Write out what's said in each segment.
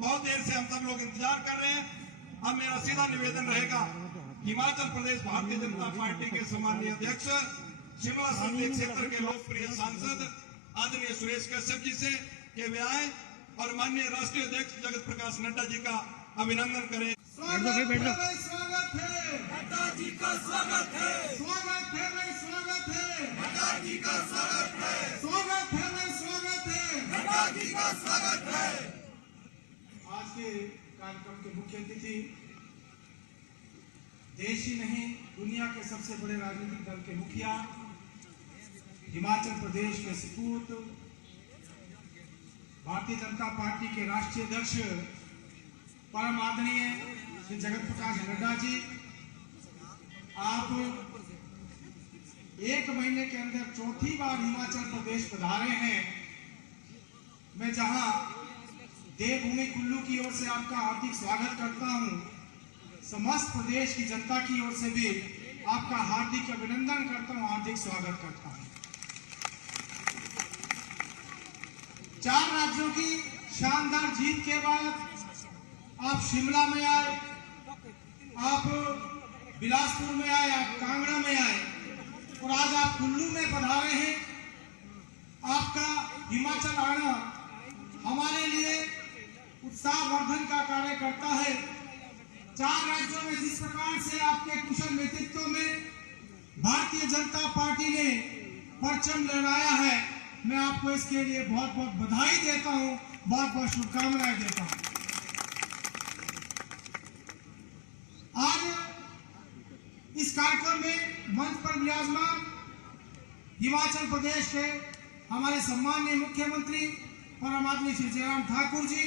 बहुत देर से हम सब लोग इंतजार कर रहे हैं। अब मेरा सीधा निवेदन रहेगा हिमाचल प्रदेश भारतीय जनता पार्टी के सम्मानीय अध्यक्ष, शिमला संसदीय क्षेत्र के लोकप्रिय सांसद आदरणीय सुरेश कश्यप जी से कि वे आए और माननीय राष्ट्रीय अध्यक्ष जगत प्रकाश नड्डा जी का अभिनंदन करें। स्वागत है नड्डा जी का, स्वागत है स्वागत है भाई, स्वागत है नड्डा जी का, स्वागत है स्वागत है भाई, स्वागत है नड्डा जी का, स्वागत है। आज के कार्यक्रम के मुख्य अतिथि देश ही नहीं दुनिया के सबसे बड़े राजनीतिक दल के मुखिया, हिमाचल प्रदेश के सपूत, भारतीय जनता पार्टी के राष्ट्रीय अध्यक्ष परम आदरणीय श्री जगत प्रकाश नड्डा जी, आप 1 महीने के अंदर चौथी बार हिमाचल प्रदेश पधारे हैं। मैं जहां देवभूमि कुल्लू की ओर से आपका हार्दिक स्वागत करता हूं, समस्त प्रदेश की जनता की ओर से भी आपका हार्दिक अभिनंदन करता हूं, हार्दिक स्वागत करता हूं। 4 राज्यों की शानदार जीत के बाद आप शिमला में आए, आप बिलासपुर में आए, आप कांगड़ा में आए और आज आप कुल्लू में पधारे हैं। आपका हिमाचल आना हमारे लिए उत्साहवर्धन का कार्य करता है। 4 राज्यों में जिस प्रकार से आपके कुशल नेतृत्व में भारतीय जनता पार्टी ने परचम लहराया है, मैं आपको इसके लिए बहुत बहुत बधाई देता हूं, बहुत बहुत शुभकामनाएं देता हूं। आज इस कार्यक्रम में मंच पर विराजमान हिमाचल प्रदेश के हमारे सम्मानीय मुख्यमंत्री परम आदरणीय श्री जयराम ठाकुर जी,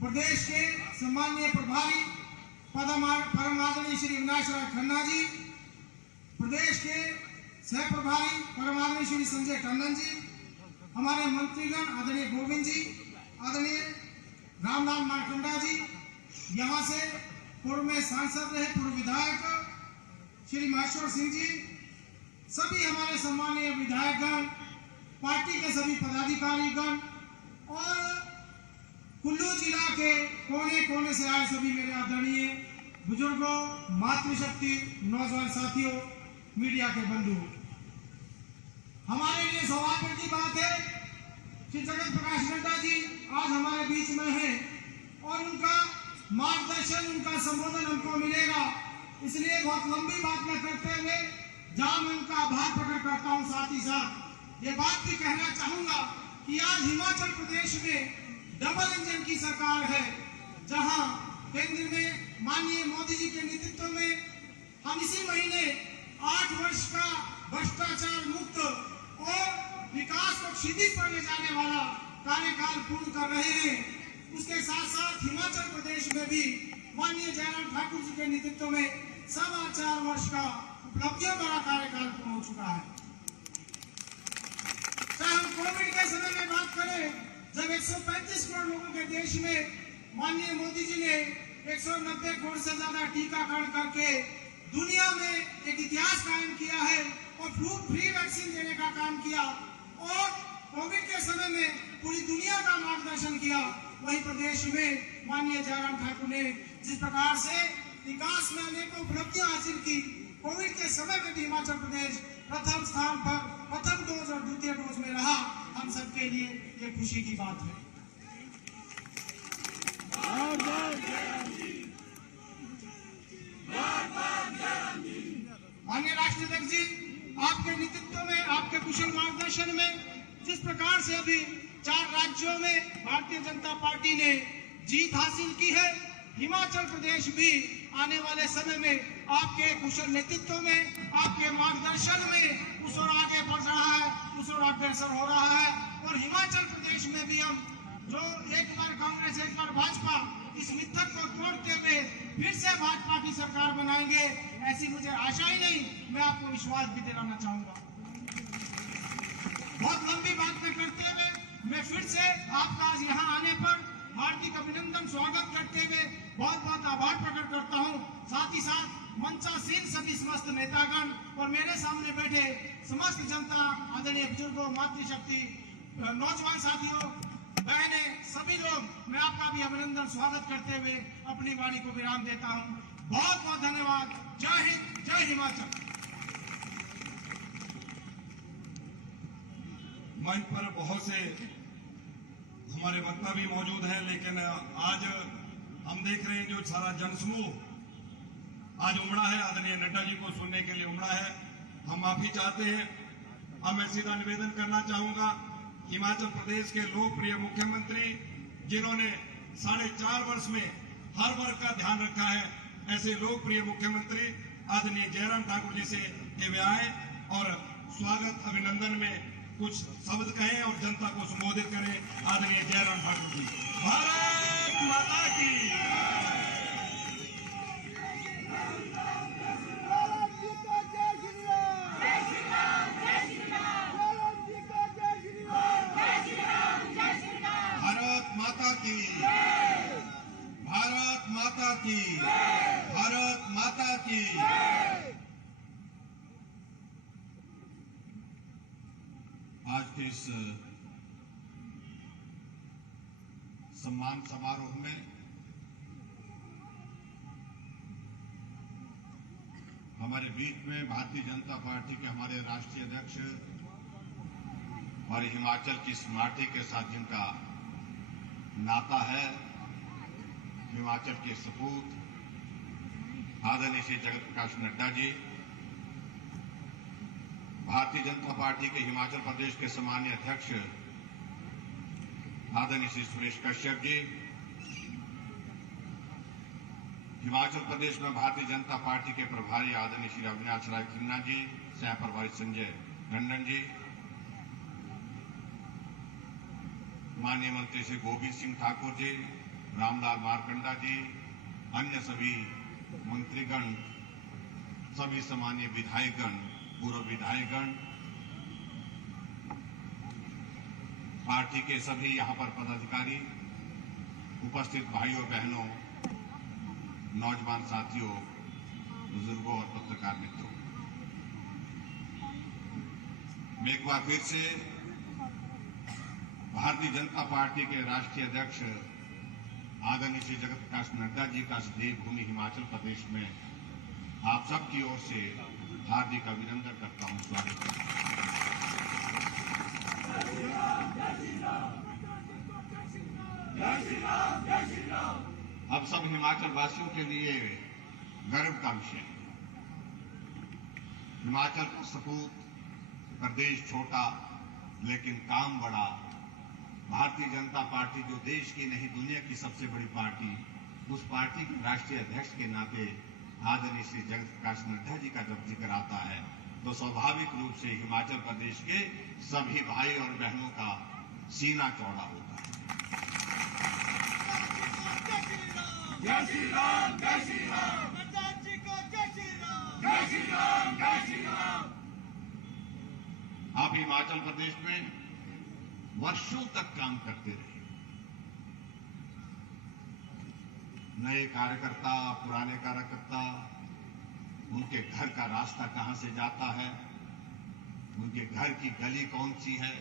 प्रदेश के सम्मानीय प्रभारी परम आदरणीय श्री अविनाश राय खन्ना जी, प्रदेश के सह प्रभारी परम आदरणीय श्री संजय टंडन जी, हमारे मंत्रीगण आदरणीय गोविंद जी, आदरणीय रामलाल मारकंडा जी, यहाँ से पूर्व में सांसद रहे पूर्व विधायक श्री महेश्वर सिंह जी, सभी हमारे सम्मानीय विधायकगण, पार्टी के सभी पदाधिकारीगण और कुल्लू जिला के कोने कोने से आए सभी मेरे आदरणीय बुजुर्गों, मातृशक्ति, नौजवान साथियों, मीडिया के बंधु, हमारे लिए सौभाग्य की बात है कि जगत प्रकाश नड्डा जी आज हमारे बीच में हैं और उनका मार्गदर्शन, उनका संबोधन हमको मिलेगा। इसलिए बहुत लंबी बात न करते हुए जहां मैं उनका आभार प्रकट करता हूं, साथ ही साथ ये बात भी कहना चाहूंगा कि आज हिमाचल प्रदेश में डबल इंजन की सरकार है, जहां केंद्र में माननीय मोदी जी के नेतृत्व में हम इसी महीने 8 वर्ष का भ्रष्टाचार मुक्त और विकास को क्षितिज पर ले जाने वाला कार्यकाल पूर्ण कर रहे हैं। उसके साथ साथ हिमाचल प्रदेश में भी माननीय जयराम ठाकुर जी के नेतृत्व में 4.25 वर्ष का उपलब्धियों भरा कार्यकाल पूर्ण हो चुका है। चाहे हम कोविड के समय में बात करें, जब 135 करोड़ लोगों के देश में माननीय मोदी जी ने 190 करोड़ से ज्यादा टीकाकरण करके दुनिया में एक इतिहास कायम किया है और फ्री वैक्सीन देने का काम किया और कोविड के समय में पूरी दुनिया का मार्गदर्शन किया, वहीं प्रदेश में माननीय जयराम ठाकुर ने जिस प्रकार से विकास में अनेकों उपलब्धियां हासिल की, कोविड के समय में भी हिमाचल प्रदेश प्रथम स्थान पर प्रथम डोज और द्वितीय डोज में रहा, हम सबके लिए ये खुशी की बात है। माननीय राष्ट्रीय अध्यक्ष जी, आपके नेतृत्व में, आपके कुशल मार्गदर्शन में जिस प्रकार से अभी 4 राज्यों में भारतीय जनता पार्टी ने जीत हासिल की है, हिमाचल प्रदेश भी आने वाले समय में आपके कुशल नेतृत्व में, आपके मार्गदर्शन में उस ओर आगे बढ़ रहा है, उस ओर अग्रसर हो रहा है और हिमाचल प्रदेश में भी हम जो एक बार कांग्रेस एक बार भाजपा, इस मिथक को तोड़ते हुए फिर से भाजपा की सरकार बनाएंगे, ऐसी मुझे आशा ही नहीं, मैं आपको विश्वास भी दिलाना चाहूंगा। बहुत लंबी बात न करते हुए मैं फिर से आपका आज यहाँ आने पर हार्दिक अभिनंदन स्वागत करते हुए बहुत बहुत आभार प्रकट करता हूँ। साथ ही साथ मंचासीन सभी समस्त नेतागण और मेरे सामने बैठे समस्त जनता, आदरणीय बुजुर्गों, मातृशक्ति, नौजवान साथियों, बहनें, सभी लोग, मैं आपका भी अभिनंदन स्वागत करते हुए अपनी वाणी को विराम देता हूं। बहुत बहुत धन्यवाद। जय हिंद, जय हिमाचल। मंच पर बहुत से हमारे वक्ता भी मौजूद हैं, लेकिन आज हम देख रहे हैं जो सारा जनसमूह आज उमड़ा है, आदरणीय नड्डा जी को सुनने के लिए उमड़ा है। हम माफी चाहते हैं। अब मैं सीधा निवेदन करना चाहूंगा, हिमाचल प्रदेश के लोकप्रिय मुख्यमंत्री जिन्होंने 4.5 वर्ष में हर वर्ग का ध्यान रखा है, ऐसे लोकप्रिय मुख्यमंत्री आदरणीय जयराम ठाकुर जी से वे आए और स्वागत अभिनंदन में कुछ शब्द कहें और जनता को संबोधित करें। आदरणीय जयराम ठाकुर जी। भारत माता की। भारत माता की। भारत माता की। भारत माता की। आज के इस सम्मान समारोह में हमारे बीच में भारतीय जनता पार्टी के हमारे राष्ट्रीय अध्यक्ष और हिमाचल की इस माटी के साथ जिनका नाता है, हिमाचल के सपूत आदरणीय श्री जगत प्रकाश नड्डा जी, भारतीय जनता पार्टी के हिमाचल प्रदेश के सम्मानीय अध्यक्ष आदरणीय श्री सुरेश कश्यप जी, हिमाचल प्रदेश में भारतीय जनता पार्टी के प्रभारी आदरणीय श्री अविनाश राय खन्ना जी, सह प्रभारी संजय टंडन जी, माननीय मंत्री श्री गोविंद सिंह ठाकुर जी, रामलाल मारकंडा जी, अन्य सभी मंत्रीगण, सभी सम्मानीय विधायकगण, पूर्व विधायकगण, पार्टी के सभी यहां पर पदाधिकारी, उपस्थित भाइयों बहनों, नौजवान साथियों, बुजुर्गों और पत्रकार मित्रों, मैं एक बार फिर से भारतीय जनता पार्टी के राष्ट्रीय अध्यक्ष आदरणीय श्री जगत प्रकाश नड्डा जी का देवभूमि हिमाचल प्रदेश में आप सबकी ओर से हार्दिक अभिनंदन करता हूं, स्वागत करता हूं। अब सब हिमाचल वासियों के लिए गर्व का विषय है। हिमाचल का सपूत, प्रदेश छोटा लेकिन काम बड़ा, भारतीय जनता पार्टी जो देश की नहीं दुनिया की सबसे बड़ी पार्टी, उस पार्टी के राष्ट्रीय अध्यक्ष के नाते आदरणीय श्री जगत प्रकाश नड्डा जी का जब जिक्र आता है तो स्वाभाविक रूप से हिमाचल प्रदेश के सभी भाई और बहनों का सीना चौड़ा होता है। जय श्री राम, जय श्री राम, नड्डा जी को जय श्री राम, जय श्री राम, जय श्री राम। आप हिमाचल प्रदेश में वर्षों तक काम करते रहे। नए कार्यकर्ता, पुराने कार्यकर्ता, उनके घर का रास्ता कहां से जाता है, उनके घर की गली कौन सी है,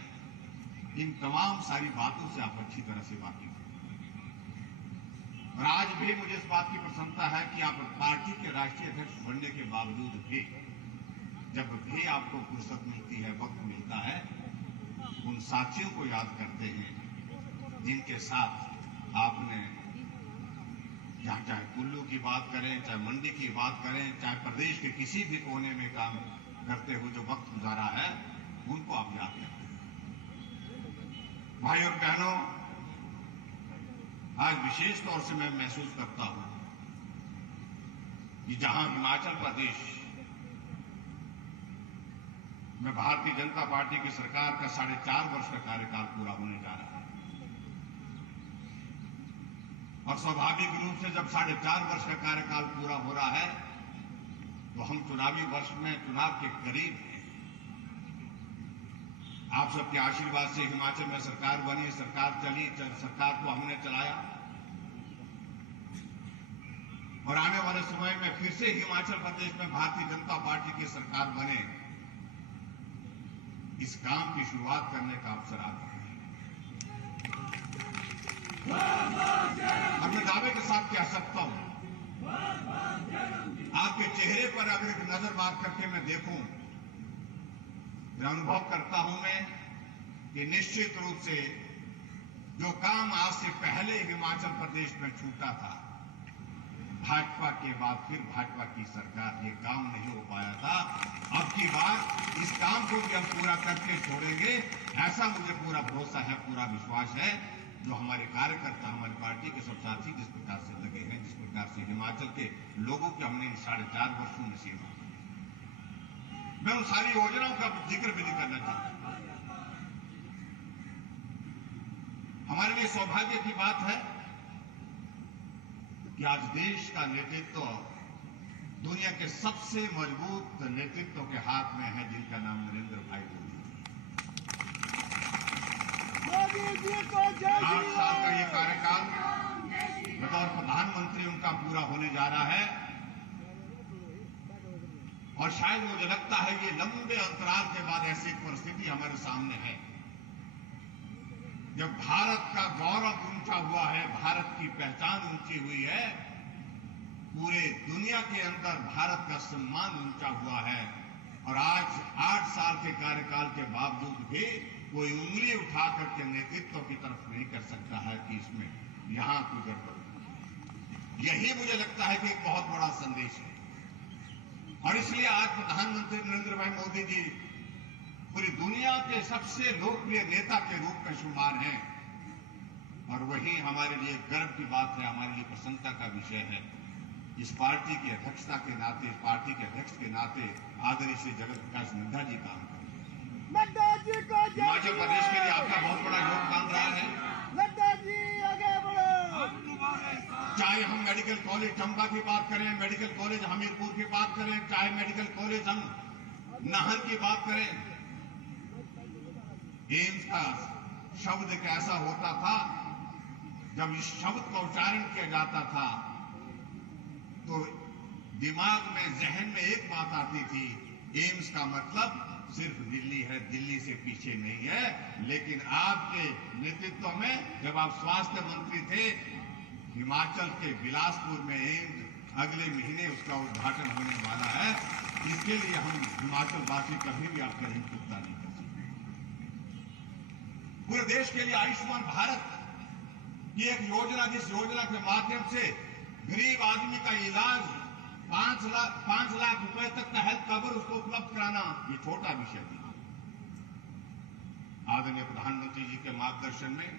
इन तमाम सारी बातों से आप अच्छी तरह से वाकिफ हैं। और आज भी मुझे इस बात की प्रसन्नता है कि आप पार्टी के राष्ट्रीय अध्यक्ष बनने के बावजूद भी जब भी आपको फुर्सत मिलती है, वक्त मिलता है, उन साथियों को याद करते हैं जिनके साथ आपने चाहे कुल्लू की बात करें, चाहे मंडी की बात करें, चाहे प्रदेश के किसी भी कोने में काम करते हुए जो वक्त गुजारा है, उनको आप याद करते हैं। भाई और बहनों, आज विशेष तौर से मैं महसूस करता हूं कि जहां हिमाचल प्रदेश में भारतीय जनता पार्टी की सरकार का 4.5 वर्ष का कार्यकाल पूरा होने जा रहा है और स्वाभाविक रूप से जब 4.5 वर्ष का कार्यकाल पूरा हो रहा है तो हम चुनावी वर्ष में चुनाव के करीब हैं। आप सबके आशीर्वाद से हिमाचल में सरकार बनी, सरकार चली, सरकार को हमने चलाया और आने वाले समय में फिर से हिमाचल प्रदेश में भारतीय जनता पार्टी की सरकार बने, इस काम की शुरुआत करने का अवसर आता है। और मैं दावे के साथ कह सकता हूं, आपके चेहरे पर अगर एक नजर मार करके मैं देखूं, मैं अनुभव करता हूं मैं कि निश्चित रूप से जो काम आज से पहले हिमाचल प्रदेश में छूटा था, भाजपा के बाद फिर भाजपा की सरकार, ये काम नहीं हो पाया था। अब की बार इस काम को भी हम पूरा करके छोड़ेंगे, ऐसा मुझे पूरा भरोसा है, पूरा विश्वास है। जो हमारे कार्यकर्ता, हमारी पार्टी के सब साथी जिस प्रकार से लगे हैं, जिस प्रकार से हिमाचल के लोगों की हमने 4.5 वर्षों में सेवा की, मैं उन सारी योजनाओं का जिक्र भी नहीं करना चाहता। हमारे लिए सौभाग्य की बात है कि आज देश का नेतृत्व दुनिया के सबसे मजबूत नेतृत्व के हाथ में है, जिनका नाम नरेंद्र भाई मोदी जी। 8 साल का ये कार्यकाल बतौर प्रधानमंत्री उनका पूरा होने जा रहा है, और शायद मुझे लगता है ये लंबे अंतराल के बाद ऐसी परिस्थिति हमारे सामने है जब भारत का गौरव ऊंचा हुआ है, भारत की पहचान ऊंची हुई है, पूरे दुनिया के अंदर भारत का सम्मान ऊंचा हुआ है। और आज 8 साल के कार्यकाल के बावजूद भी कोई उंगली उठा करके नेतृत्व की तरफ नहीं कर सकता है कि इसमें यहां कोई गड़बड़। यही मुझे लगता है कि एक बहुत बड़ा संदेश है, और इसलिए आज प्रधानमंत्री नरेंद्र भाई मोदी जी पूरी दुनिया के सबसे लोकप्रिय नेता के रूप में शुमार हैं, और वही हमारे लिए गर्व की बात है, हमारे लिए प्रसन्नता का विषय है। इस पार्टी की अध्यक्षता के नाते, इस पार्टी के अध्यक्ष के नाते आदरणीय श्री जगत प्रकाश नड्डा जी काम कर रहे हैं। नड्डा जी को हिमाचल प्रदेश के लिए आपका बहुत बड़ा योगदान रहा है। नड्डा जी आगे बढ़ो। चाहे हम मेडिकल कॉलेज चंबा की बात करें, मेडिकल कॉलेज हमीरपुर की बात करें, चाहे मेडिकल कॉलेज हम नाहन की बात करें, एम्स का शब्द एक ऐसा होता था, जब इस शब्द का उच्चारण किया जाता था तो दिमाग में, जहन में एक बात आती थी, एम्स का मतलब सिर्फ दिल्ली है, दिल्ली से पीछे नहीं है। लेकिन आपके नेतृत्व में जब आप स्वास्थ्य मंत्री थे, हिमाचल के बिलासपुर में एम्स अगले महीने उसका उद्घाटन होने वाला है। इसके लिए हम हिमाचल वासी कभी भी आपका ऋण चुकता नहीं कर सकते। पूरे देश के लिए आयुष्मान भारत ये एक योजना, जिस योजना के माध्यम से गरीब आदमी का इलाज 5 लाख रुपए तक का हेल्थ कवर उसको उपलब्ध कराना, ये छोटा विषय नहीं। आदरणीय प्रधानमंत्री जी के मार्गदर्शन में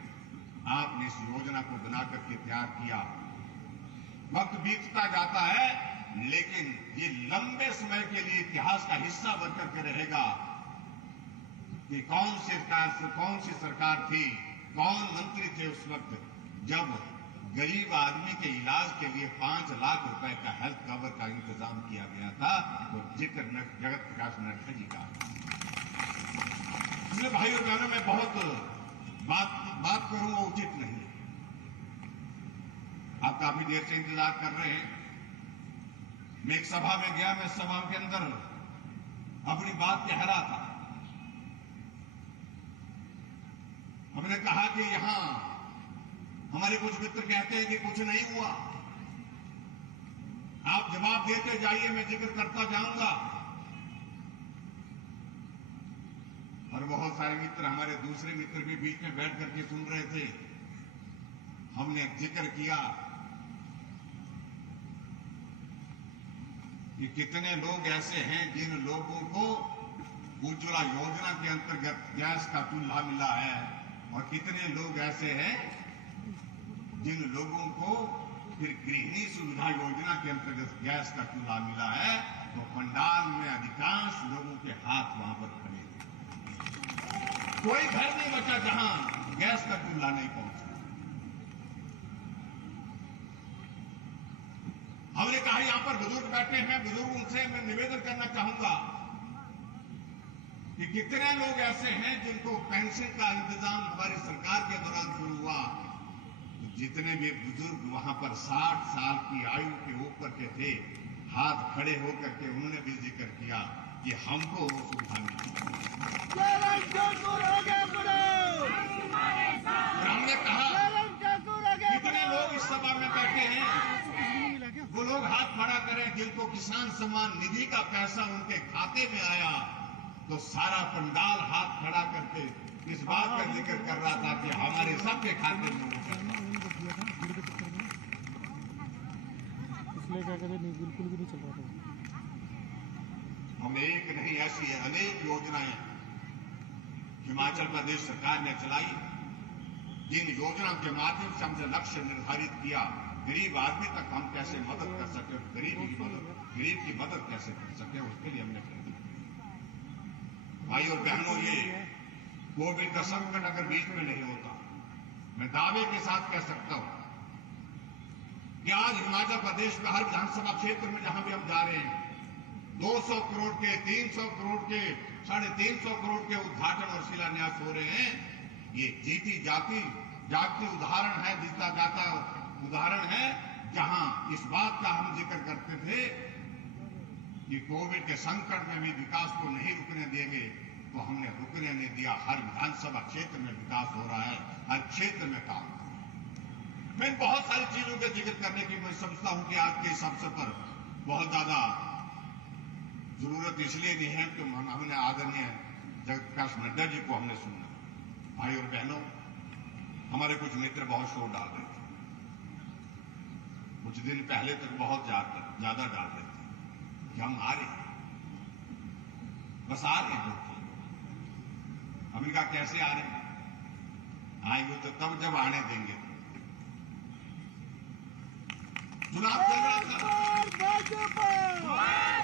आपने इस योजना को बना करके तैयार किया। वक्त बीतता जाता है, लेकिन ये लंबे समय के लिए इतिहास का हिस्सा बनकर के रहेगा कि कौन सी सरकार थी, कौन मंत्री थे उस वक्त जब गरीब आदमी के इलाज के लिए 5 लाख रुपए का हेल्थ कवर का इंतजाम किया गया था। वो जिक्र जगत प्रकाश नड्डा जी का। इसलिए भाई और बहनों, मैं बहुत बात करूं वो उचित नहीं है। आप काफी देर से इंतजार कर रहे हैं। मैं एक सभा में गया, मैं सभा के अंदर अपनी बात कह रहा था। हमने कहा कि यहां हमारे कुछ मित्र कहते हैं कि कुछ नहीं हुआ। आप जवाब देते जाइए, मैं जिक्र करता जाऊंगा। और बहुत सारे मित्र, हमारे दूसरे मित्र भी बीच में बैठ करके सुन रहे थे। हमने जिक्र किया कि कितने लोग ऐसे हैं जिन लोगों को उज्ज्वला योजना के अंतर्गत गैस का चूल्हा मिला है, और कितने लोग ऐसे हैं जिन लोगों को फिर गृहिणी सुविधा योजना के अंतर्गत गैस का चूल्हा मिला है। तो पंडाल में अधिकांश लोगों के हाथ वहां पर खड़े हैं। कोई घर नहीं बचा जहां गैस का चूल्हा नहीं पहुंचा। हमने कहा यहां पर बुजुर्ग बैठे हैं, बुजुर्गों से मैं निवेदन करना चाहूंगा कि कितने लोग ऐसे हैं जिनको पेंशन का इंतजाम हमारी सरकार के दौरान शुरू हुआ। जितने भी बुजुर्ग वहां पर 60 साल की आयु के ऊपर के थे, हाथ खड़े होकर के उन्होंने भी जिक्र किया कि हमको वो सुविधा मिली। और हमने कहा किसान सम्मान निधि का पैसा उनके खाते में आया तो सारा पंडाल हाथ खड़ा करके इस बात का जिक्र कर रहा था कि हमारे सबके खाते में वो पैसा। इसलिए क्या कहते नहीं, बिल्कुल भी नहीं चल रहा था। हमने एक नहीं ऐसी अनेक योजनाएं हिमाचल प्रदेश सरकार ने चलाई, जिन योजनाओं के माध्यम से हमने लक्ष्य निर्धारित किया गरीब आदमी तक हम कैसे मदद कर सके, गरीब की मदद कैसे कर सके, उसके लिए हमने किया। भाई और बहनों, ये कोविड का संकट अगर बीच में नहीं होता, मैं दावे के साथ कह सकता हूं कि आज हिमाचल प्रदेश में हर विधानसभा क्षेत्र में जहां भी हम जा रहे हैं 200 करोड़ के, 300 करोड़ के, 350 करोड़ के उद्घाटन और शिलान्यास हो रहे हैं। ये जीती जागती उदाहरण है, जीता जाता उदाहरण है, जहां इस बात का हम जिक्र करते थे कि कोविड के संकट में भी विकास को नहीं रुकने देंगे, तो हमने रुकने नहीं दिया। हर विधानसभा क्षेत्र में विकास हो रहा है, हर क्षेत्र में काम। मैं बहुत सारी चीजों का जिक्र करने की मैं समझता हूं कि आज के इस अवसर पर बहुत ज्यादा जरूरत इसलिए नहीं है कि हमने आदरणीय जगत प्रकाश नड्डा जी को हमने सुना। भाई और बहनों, हमारे कुछ मित्र बहुत शोर डाल रहे थे, कुछ दिन पहले तक बहुत ज्यादा डाल रहे थे कि हम आ रहे हैं, बस आ रहे हैं। हमने कहा कैसे आ रहे हैं? आएंगे तो तब जब आने देंगे। चुनाव चल रहा था,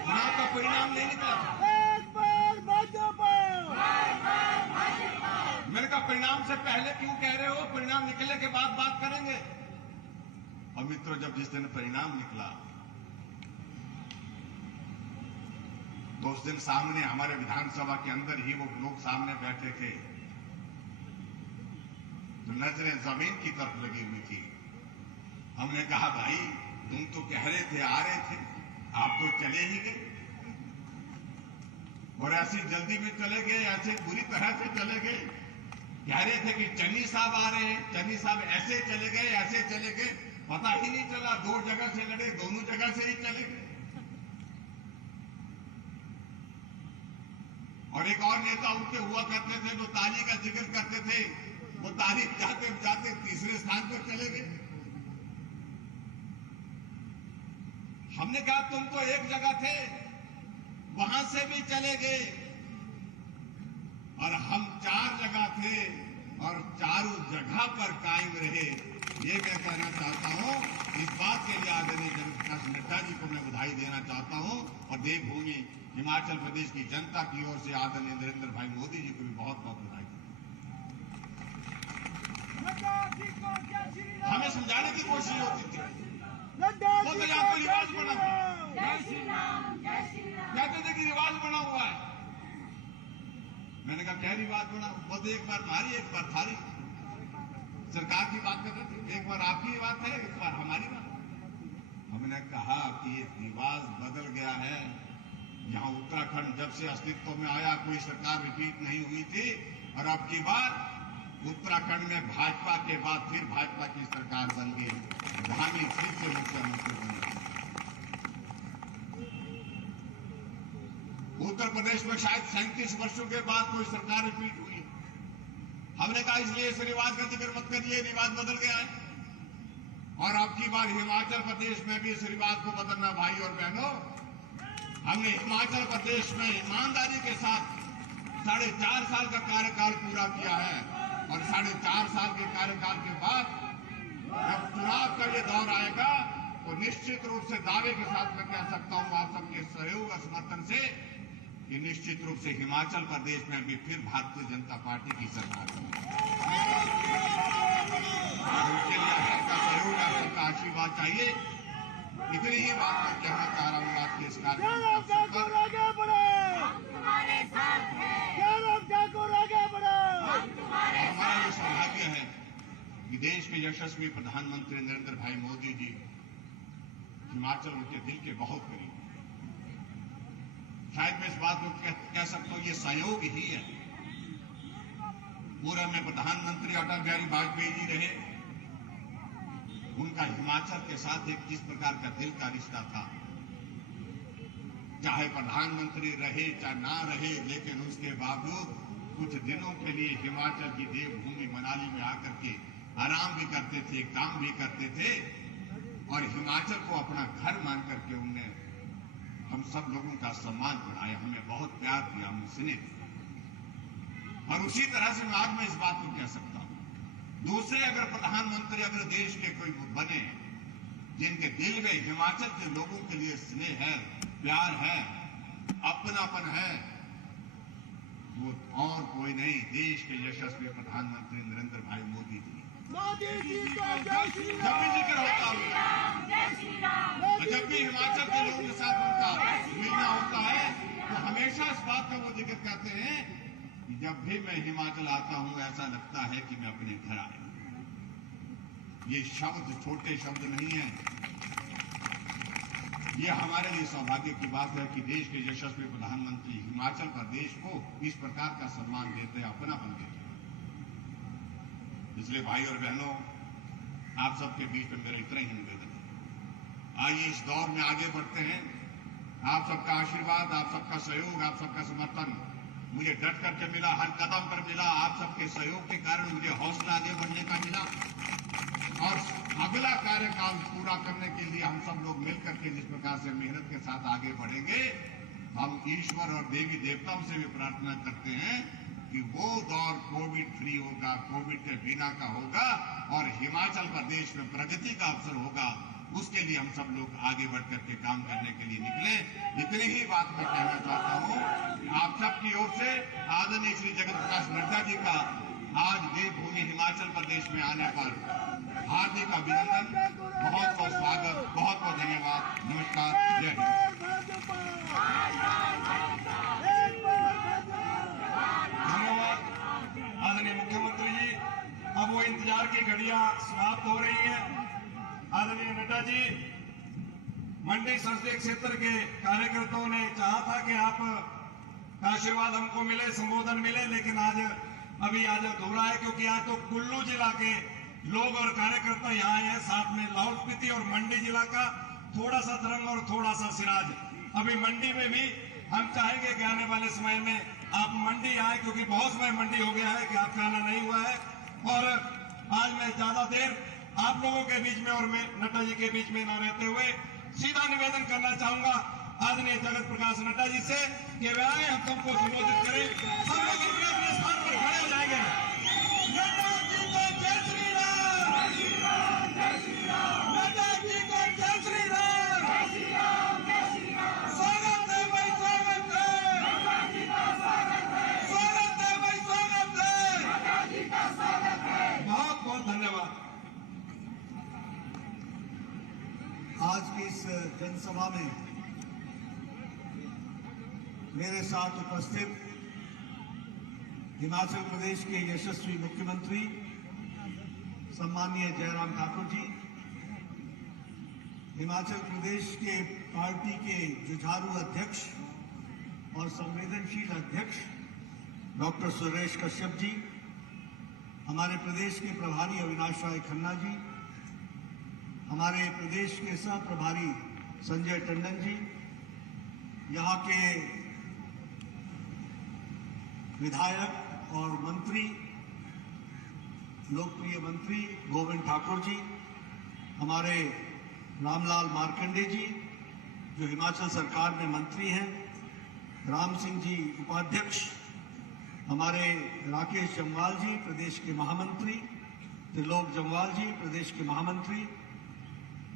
चुनाव का परिणाम नहीं निकला था। मैंने कहा परिणाम से पहले क्यों कह रहे हो? परिणाम निकलने के बाद बात करेंगे। और मित्रों, जब जिस दिन परिणाम निकला तो उस दिन सामने हमारे विधानसभा के अंदर ही वो लोग सामने बैठे थे, तो नजरें जमीन की तरफ लगी हुई थी। हमने कहा भाई तुम तो कह रहे थे, आ रहे थे, आप तो चले ही गए, और ऐसी जल्दी में चले गए, ऐसे बुरी तरह से चले गए। कह रहे थे कि चन्नी साहब आ रहे हैं, चन्नी साहब ऐसे चले गए, ऐसे चले गए, पता ही नहीं चला। 2 जगह से लड़े, दोनों जगह से ही चले गए। और एक और नेता उनके हुआ करते थे जो ताली का जिक्र करते थे, वो ताली जाते जाते तीसरे स्थान पर चले गए। हमने कहा तुम तो एक जगह थे, वहां से भी चले गए, और हम 4 जगह थे और चारों जगह पर कायम रहे। ये मैं कहना चाहता हूं। इस बात के लिए आदरणीय जगत प्रकाश नड्डा जी को मैं बधाई देना चाहता हूं, और देवभूमि हिमाचल प्रदेश की जनता की ओर से आदरणीय नरेंद्र भाई मोदी जी को भी बहुत बहुत बधाई। हमें समझाने की कोशिश होती थी, वो तो यहाँ पर रिवाज बना हुआ, कहते थे कि रिवाज बना हुआ है। मैंने कहा क्या रिवाज बना? वो तो एक बार मारी, एक बार थारी। सरकार की बात कर रहे थे, एक बार आपकी बात है, एक बार हमारी बात। हमने कहा कि ये रिवाज बदल गया है। यहाँ उत्तराखंड जब से अस्तित्व में आया कोई सरकार रिपीट नहीं हुई थी, और अब की बार उत्तराखंड में भाजपा के बाद फिर भाजपा की सरकार बन गई, धामी फिर से मुख्यमंत्री बन गए। उत्तर प्रदेश में शायद 37 वर्षों के बाद कोई सरकार रिपीट हुई। हमने कहा इसलिए इस रिवाज का जिक्र मत करिए, रिवाज बदल गया है। और अब की बार हिमाचल प्रदेश में भी इस रिवाज को बदलना। भाई और बहनों, हमने हिमाचल प्रदेश में ईमानदारी के साथ 4.5 साल का कार्यकाल पूरा किया है, और 4.5 साल के कार्यकाल के बाद जब चुनाव का ये दौर आएगा तो निश्चित रूप से दावे के साथ मैं कह सकता हूं आप सबके सहयोग और समर्थन से कि निश्चित रूप से हिमाचल प्रदेश में भी फिर भारतीय जनता पार्टी की सरकार होगी। उसके लिए आप सबका सहयोग, आप सबका आशीर्वाद चाहिए। इतनी ही बात मैं कहना चाह रहा हूँ आज के इस कार्यक्रम पर। हमारा ये सौभाग्य है कि देश के यशस्वी प्रधानमंत्री नरेंद्र भाई मोदी जी हिमाचल उनके दिल के बहुत करीब। शायद मैं इस बात को कह सकता हूं ये सहयोग ही है। पूर्व में प्रधानमंत्री अटल बिहारी वाजपेयी जी रहे, उनका हिमाचल के साथ एक किस प्रकार का दिल का रिश्ता था, चाहे प्रधानमंत्री रहे चाहे ना रहे, लेकिन उसके बावजूद कुछ दिनों के लिए हिमाचल की देवभूमि मनाली में आकर के आराम भी करते थे, काम भी करते थे और हिमाचल को अपना घर मान करके उनने हम सब लोगों का सम्मान बढ़ाया, हमें बहुत प्यार दिया, हमें स्नेह दिया। और उसी तरह से आज मैं इस बात को कह सकता हूं, दूसरे अगर प्रधानमंत्री अगर देश के कोई बने जिनके दिल में हिमाचल के लोगों के लिए स्नेह है, प्यार है, अपनापन है, वो और कोई नहीं, देश के यशस्वी प्रधानमंत्री नरेंद्र भाई मोदी जी। मोदी जी को जय श्री जब भी जिक्र होता है, जब भी हिमाचल के लोगों के साथ उनका मिलना होता है, तो हमेशा इस बात का वो जिक्र करते हैं कि जब भी मैं हिमाचल आता हूं ऐसा लगता है कि मैं अपने घर आया। ये शब्द छोटे शब्द नहीं है, ये हमारे लिए सौभाग्य की बात है कि देश के यशस्वी प्रधानमंत्री हिमाचल प्रदेश को इस प्रकार का सम्मान देते हैं, अपनापन देते हैं। इसलिए भाई और बहनों, आप सबके बीच में मेरा इतना ही निवेदन है, आइए इस दौर में आगे बढ़ते हैं। आप सबका आशीर्वाद, आप सबका सहयोग, आप सबका समर्थन मुझे डट करके मिला, हर कदम पर मिला। आप सबके सहयोग के कारण मुझे हौसला आगे बढ़ने का मिला और अगला कार्यकाल पूरा करने के लिए हम सब लोग मिलकर के जिस प्रकार से मेहनत के साथ आगे बढ़ेंगे, हम ईश्वर और देवी देवताओं से भी प्रार्थना करते हैं कि वो दौर कोविड फ्री होगा, कोविड के बिना का होगा और हिमाचल प्रदेश में प्रगति का अवसर होगा। उसके लिए हम सब लोग आगे बढ़ करके काम करने के लिए निकले। इतनी ही बात मैं कहना चाहता हूं। आप सबकी ओर से आदरणीय श्री जगत प्रकाश नड्डा जी का आज देवभूमि हिमाचल प्रदेश में आने पर हार्दिक अभिनंदन, बहुत बहुत स्वागत, बहुत बहुत धन्यवाद, नमस्कार, जय हिंद। धन्यवाद आदरणीय मुख्यमंत्री जी। अब वो इंतजार की घड़ियां समाप्त हो रही हैं। आदरणीय नड्डा जी, मंडी संसदीय क्षेत्र के कार्यकर्ताओं ने चाहा था कि आप का आशीर्वाद हमको मिले, संबोधन मिले, लेकिन आज अधूरा है क्योंकि आज तो कुल्लू जिला के लोग और कार्यकर्ता यहाँ आए हैं, साथ में लाहौल स्पीति और मंडी जिला का थोड़ा सा तरंग और थोड़ा सा सिराज। अभी मंडी में भी हम चाहेंगे कि आने वाले समय में आप मंडी आए, क्योंकि बहुत समय मंडी हो गया है कि आपका आना नहीं हुआ है। और आज मैं ज्यादा देर आप लोगों के बीच में और मैं नड्डा जी के बीच में न रहते हुए सीधा निवेदन करना चाहूंगा आदरणीय जगत प्रकाश नड्डा जी से कि वे आए, हम सबको संबोधित करें। सब लोग अपने अपने स्थान पर खड़े हो जाएंगे। नड्डा जी को जय श्री राम, नड्डा जी को जय श्री राम। स्वागत है भाई, स्वागत है, स्वागत है भाई, स्वागत है। बहुत बहुत धन्यवाद। आज की इस जनसभा में मेरे साथ उपस्थित हिमाचल प्रदेश के यशस्वी मुख्यमंत्री सम्माननीय जयराम ठाकुर जी, हिमाचल प्रदेश के पार्टी के जुझारू अध्यक्ष और संवेदनशील अध्यक्ष डॉक्टर सुरेश कश्यप जी, हमारे प्रदेश के प्रभारी अविनाश राय खन्ना जी, हमारे प्रदेश के सह प्रभारी संजय टंडन जी, यहाँ के विधायक और मंत्री, लोकप्रिय मंत्री गोविंद ठाकुर जी, हमारे रामलाल मार्कंडे जी जो हिमाचल सरकार में मंत्री हैं, राम सिंह जी उपाध्यक्ष, हमारे राकेश जम्वाल जी प्रदेश के महामंत्री, त्रिलोक जम्वाल जी प्रदेश के महामंत्री,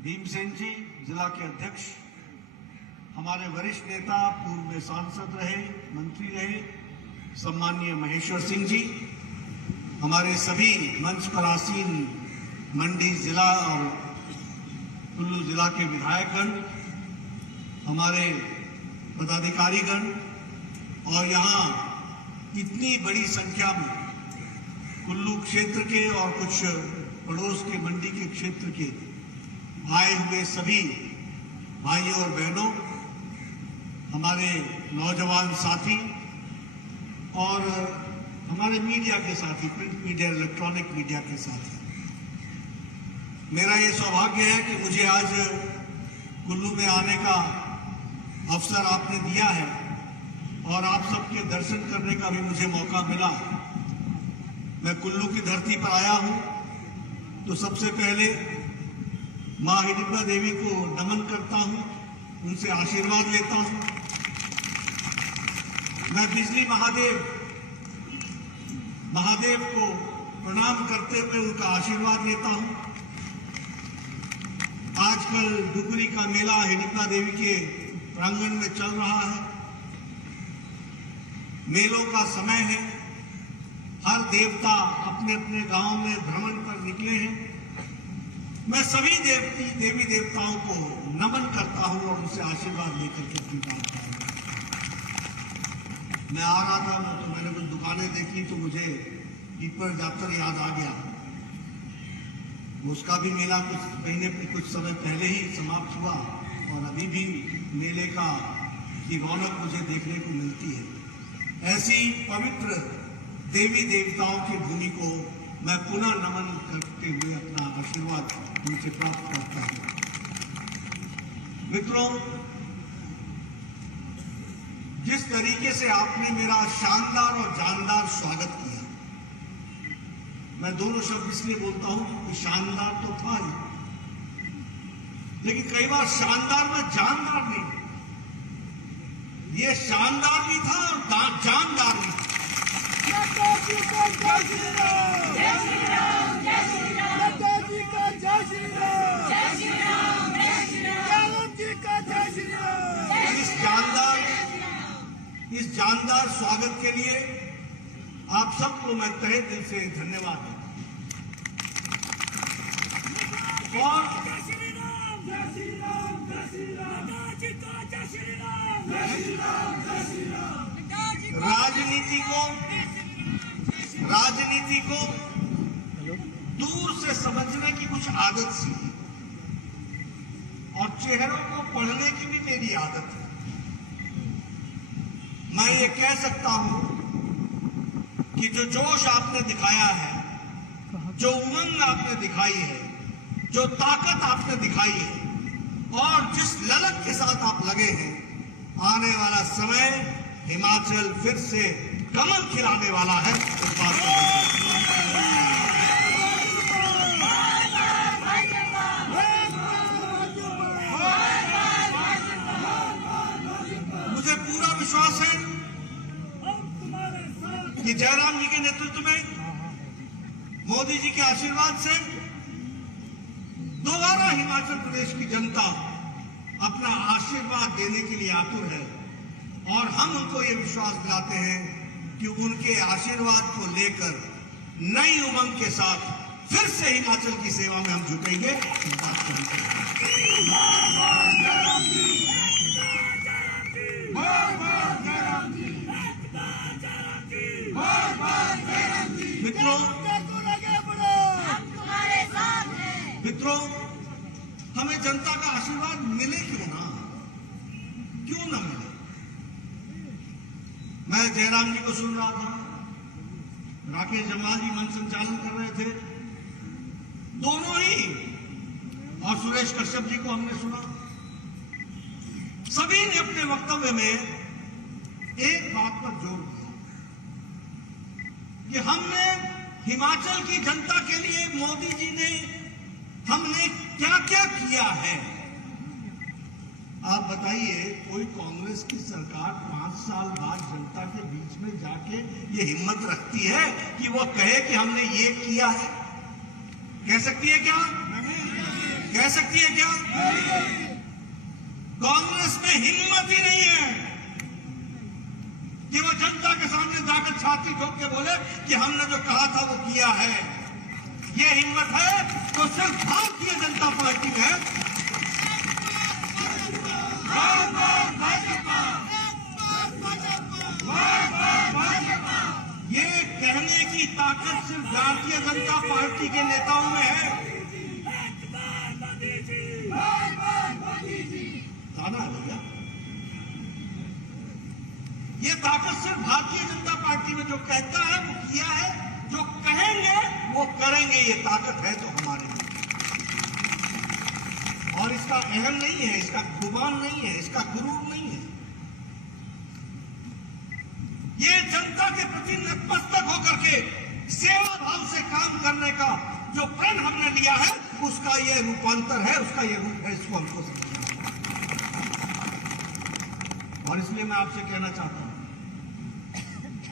भीमसेन जी जिला के अध्यक्ष, हमारे वरिष्ठ नेता पूर्व में सांसद रहे, मंत्री रहे सम्माननीय महेश्वर सिंह जी, हमारे सभी मंच पर आसीन मंडी जिला और कुल्लू जिला के विधायकगण, हमारे पदाधिकारीगण और यहाँ इतनी बड़ी संख्या में कुल्लू क्षेत्र के और कुछ पड़ोस के मंडी के क्षेत्र के आए हुए सभी भाइयों और बहनों, हमारे नौजवान साथी और हमारे मीडिया के साथी, प्रिंट मीडिया, इलेक्ट्रॉनिक मीडिया के साथी, मेरा ये सौभाग्य है कि मुझे आज कुल्लू में आने का अवसर आपने दिया है और आप सबके दर्शन करने का भी मुझे मौका मिला। मैं कुल्लू की धरती पर आया हूं तो सबसे पहले मां हिडिंबा देवी को नमन करता हूं, उनसे आशीर्वाद लेता हूं। मैं बिजली महादेव को प्रणाम करते हुए उनका आशीर्वाद लेता हूं। आजकल डुगरी का मेला हिडिंबा देवी के प्रांगण में चल रहा है। मेलों का समय है, हर देवता अपने अपने गांव में भ्रमण पर निकले हैं। मैं सभी देवी देवताओं को नमन करता हूं और उनसे आशीर्वाद लेकर के अपनी बात करूंगा। मैं आ रहा था तो मैंने कुछ दुकानें देखी तो मुझे पीपर जातर याद आ गया। उसका भी मेला कुछ समय पहले ही समाप्त हुआ और अभी भी मेले की रौनक मुझे देखने को मिलती है। ऐसी पवित्र देवी देवताओं की भूमि को मैं पुनः नमन करते हुए अपना आशीर्वाद उनसे प्राप्त करता हूं। मित्रों, जिस तरीके से आपने मेरा शानदार और जानदार स्वागत किया, मैं दोनों शब्द इसलिए बोलता हूं क्योंकि शानदार तो था ही, लेकिन कई बार शानदार में जानदार नहीं, ये शानदार भी था और जानदार भी था। इस जानदार स्वागत के लिए आप सबको मैं तहे दिल से धन्यवाद देता हूं। और राजनीति को दूर से समझने की कुछ आदत सी और चेहरों को पढ़ने की भी मेरी आदत है। मैं ये कह सकता हूं कि जो जोश आपने दिखाया है, जो उमंग आपने दिखाई है, जो ताकत आपने दिखाई है और जिस ललक के साथ आप लगे हैं, आने वाला समय हिमाचल फिर से कमल खिलाने वाला है। इस बात को मुझे पूरा विश्वास है कि जयराम जी के नेतृत्व में, मोदी जी के आशीर्वाद से दोबारा हिमाचल प्रदेश की जनता अपना आशीर्वाद देने के लिए आतुर है और हम उनको ये विश्वास दिलाते हैं कि उनके आशीर्वाद को लेकर नई उमंग के साथ फिर से हिमाचल की सेवा में हम जुटेंगे। मित्रों, हमें जनता का आशीर्वाद मिले क्यों ना मिले। मैं जयराम जी को सुन रहा था, राकेश जम्वाल जी मंच संचालन कर रहे थे, दोनों ही, और सुरेश कश्यप जी को हमने सुना। सभी ने अपने वक्तव्य में एक बात पर जोर दिया कि हमने हिमाचल की जनता के लिए मोदी जी ने हमने क्या क्या किया है। आप बताइए, कोई कांग्रेस की सरकार 5 साल बाद जनता के बीच में जाके ये हिम्मत रखती है कि वो कहे कि हमने ये किया है? कह सकती है क्या? कह सकती है क्या? कांग्रेस में हिम्मत ही नहीं है कि वो जनता के सामने जाकर छाती ठोक के बोले कि हमने जो कहा था वो किया है। ये हिम्मत है तो सिर्फ भारतीय जनता पार्टी में है। ये कहने की ताकत सिर्फ भारतीय जनता पार्टी के नेताओं में है। ताना भैया, ये ताकत सिर्फ भारतीय जनता पार्टी में, जो कहता है वो किया है, जो कहेंगे वो करेंगे। ये ताकत है तो हमारे में, और इसका अहम नहीं है, इसका गुमान नहीं है, इसका गुरूर नहीं है। जनता के प्रति नतमस्तक होकर के सेवा भाव से काम करने का जो प्रण हमने लिया है, उसका ये रूपांतर है, उसका ये रूप है। इसको हमको समझना है। और इसलिए मैं आपसे कहना चाहता हूं,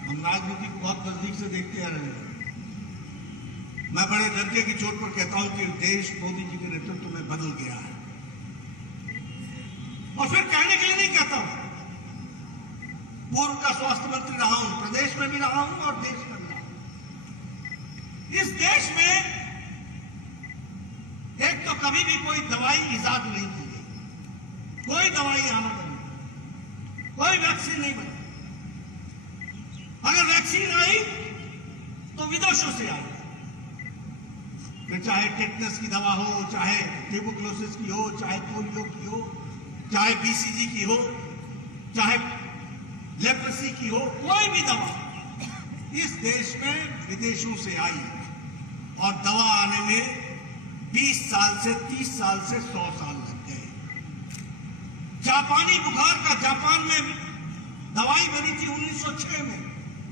हम राजनीति को बहुत नजदीक से देखते आ रहे हैं। मैं बड़े धक्के की चोट पर कहता हूं कि देश मोदी जी के नेतृत्व में बदल गया है। और फिर कहने के लिए नहीं कहता हूं, पूर्व का स्वास्थ्य मंत्री रहा हूं, प्रदेश में भी रहा हूं और देश में भी रहा हूं। इस देश में एक तो कभी भी कोई दवाई इजाद नहीं की गई, कोई दवाई आमद नहीं, कोई वैक्सीन नहीं बनी। अगर वैक्सीन आई तो विदेशों से आई, फिर चाहे टेटनस की दवा हो, चाहे ट्यूबरकुलोसिस की हो, चाहे पोलियो की हो, चाहे बीसीजी की हो, चाहे लेप्रेसी की हो, कोई भी दवा इस देश में विदेशों से आई। और दवा आने में 20 साल से 30 साल से 100 साल लग गए। जापानी बुखार का जापान में दवाई बनी थी 1906 में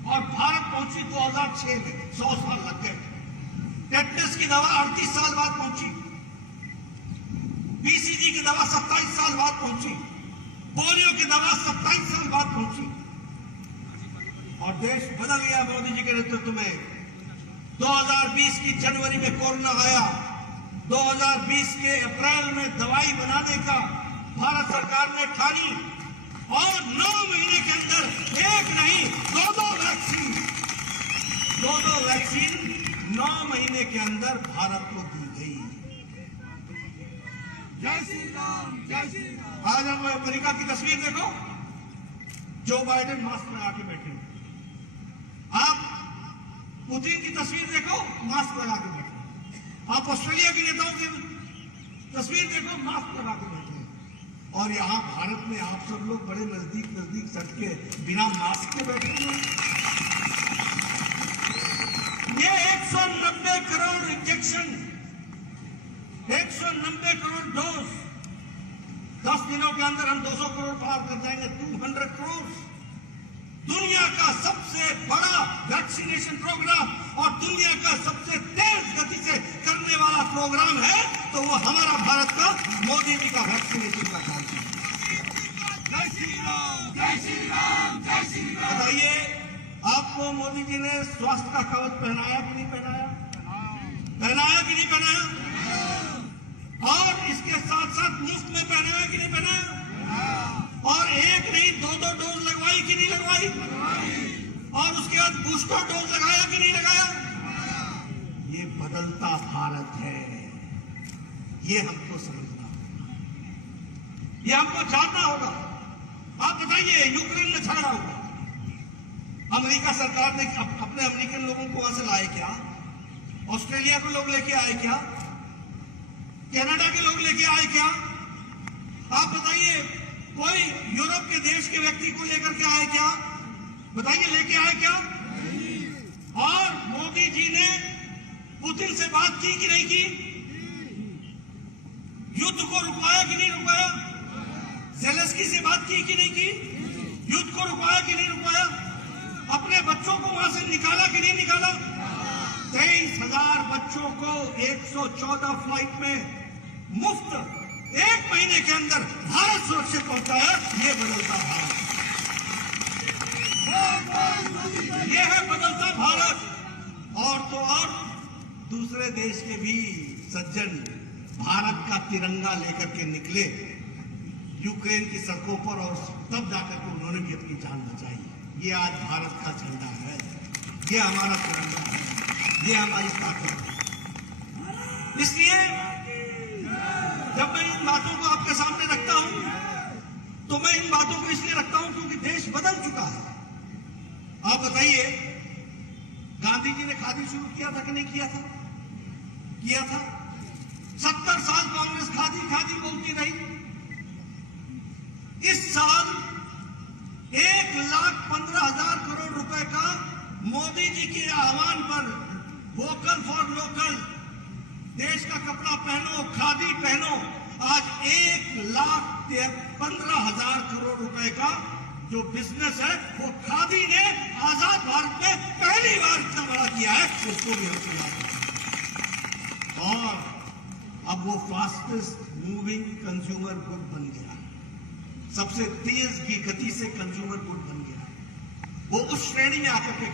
और भारत पहुंची 2006 में, 100 साल लग गए। टेटनस की दवा 38 साल बाद पहुंची, बीसीजी की दवा 27 साल बाद पहुंची, पोलियो की दवा 27 साल बाद पहुंची। और देश बदल गया मोदी जी के नेतृत्व में। 2020 की जनवरी में कोरोना आया, 2020 के अप्रैल में दवाई बनाने का भारत सरकार ने ठानी और 9 महीने के अंदर एक नहीं 2 वैक्सीन 9 महीने के अंदर भारत को दी गई। जय श्री राम, जय श्री राम। आज हम अमेरिका की तस्वीर देखो, जो बाइडेन मास्क लगा के बैठे हैं। आप पुतिन की तस्वीर देखो, मास्क लगा के बैठे हैं। आप ऑस्ट्रेलिया के नेताओं की तस्वीर देखो, मास्क लगा के बैठे हैं। और यहाँ भारत में आप सब लोग बड़े नजदीक नजदीक सट के बिना मास्क के बैठे हुए। ये 190 करोड़ इंजेक्शन, 190 करोड़ डोज, 10 दिनों के अंदर हम 200 करोड़ पार कर जाएंगे, 200 करोड़। दुनिया का सबसे बड़ा वैक्सीनेशन प्रोग्राम और दुनिया का सबसे तेज गति से करने वाला प्रोग्राम है तो वो हमारा भारत का मोदी जी का वैक्सीनेशन का काम है। जय श्री राम, जय श्री राम, जय श्री राम। बताइए, आपको मोदी जी ने स्वास्थ्य का कवच पहनाया कि नहीं पहनाया? पहनाया कि नहीं पहनाया? और इसके साथ साथ मुफ्त में पहनाया कि नहीं पहनाया? और एक नहीं 2 डोज लगवाई कि नहीं लगवाई? और उसके बाद बूस्टर डोज लगाया कि नहीं लगाया? ये बदलता भारत है, ये हमको समझना होगा, ये हमको जानना होगा। आप बताइए, यूक्रेन में झगड़ा हुआ, अमेरिका सरकार ने अपने अमेरिकन लोगों को वहां से लाए क्या? ऑस्ट्रेलिया के लोग लेके आए क्या? कनाडा के लोग लेके आए क्या? आप बताइए, कोई यूरोप के देश के व्यक्ति को लेकर के आए क्या? बताइए, लेके आए क्या? और मोदी जी ने पुतिन से बात की कि नहीं की? युद्ध को रुकवाया कि नहीं रुकवाया? ज़ेलेंस्की से बात की कि नहीं की? युद्ध को रुकवाया कि नहीं रुकवाया? अपने बच्चों को वहां से निकाला कि नहीं निकाला? 23,000 बच्चों को 114 फ्लाइट में मुफ्त 1 महीने के अंदर भारत सुरक्षित पहुंचाया। ये बदलता भारत, ये है बदलता भारत। और तो और दूसरे देश के भी सज्जन भारत का तिरंगा लेकर के निकले यूक्रेन की सड़कों पर और तब जाकर के उन्होंने भी अपनी जान बचाई। ये आज भारत का झंडा है, ये हमारा तिरंगा है, ये हमारी ताकत है। इसलिए जब मैं इन बातों को आपके सामने रखता हूं तो मैं इन बातों को इसलिए रखता हूं क्योंकि देश बदल चुका है। आप बताइए, गांधी जी ने खादी शुरू किया था कि नहीं किया था? किया था। 70 साल कांग्रेस खादी खादी बोलती रही। इस साल 1,15,000 करोड़ रुपए का मोदी जी के आह्वान पर वोकल फॉर लोकल, देश का कपड़ा पहनो, खादी पहनो, आज 1,15,000 करोड़ रुपए का जो बिजनेस है वो खादी ने आजाद भारत में पहली बार इतना बड़ा किया है, उसको भी हम सुना। और अब वो फास्टेस्ट मूविंग कंज्यूमर गुड बन गया, सबसे तेज की गति से कंज्यूमर गुड बन गया। वो उस श्रेणी में आकर के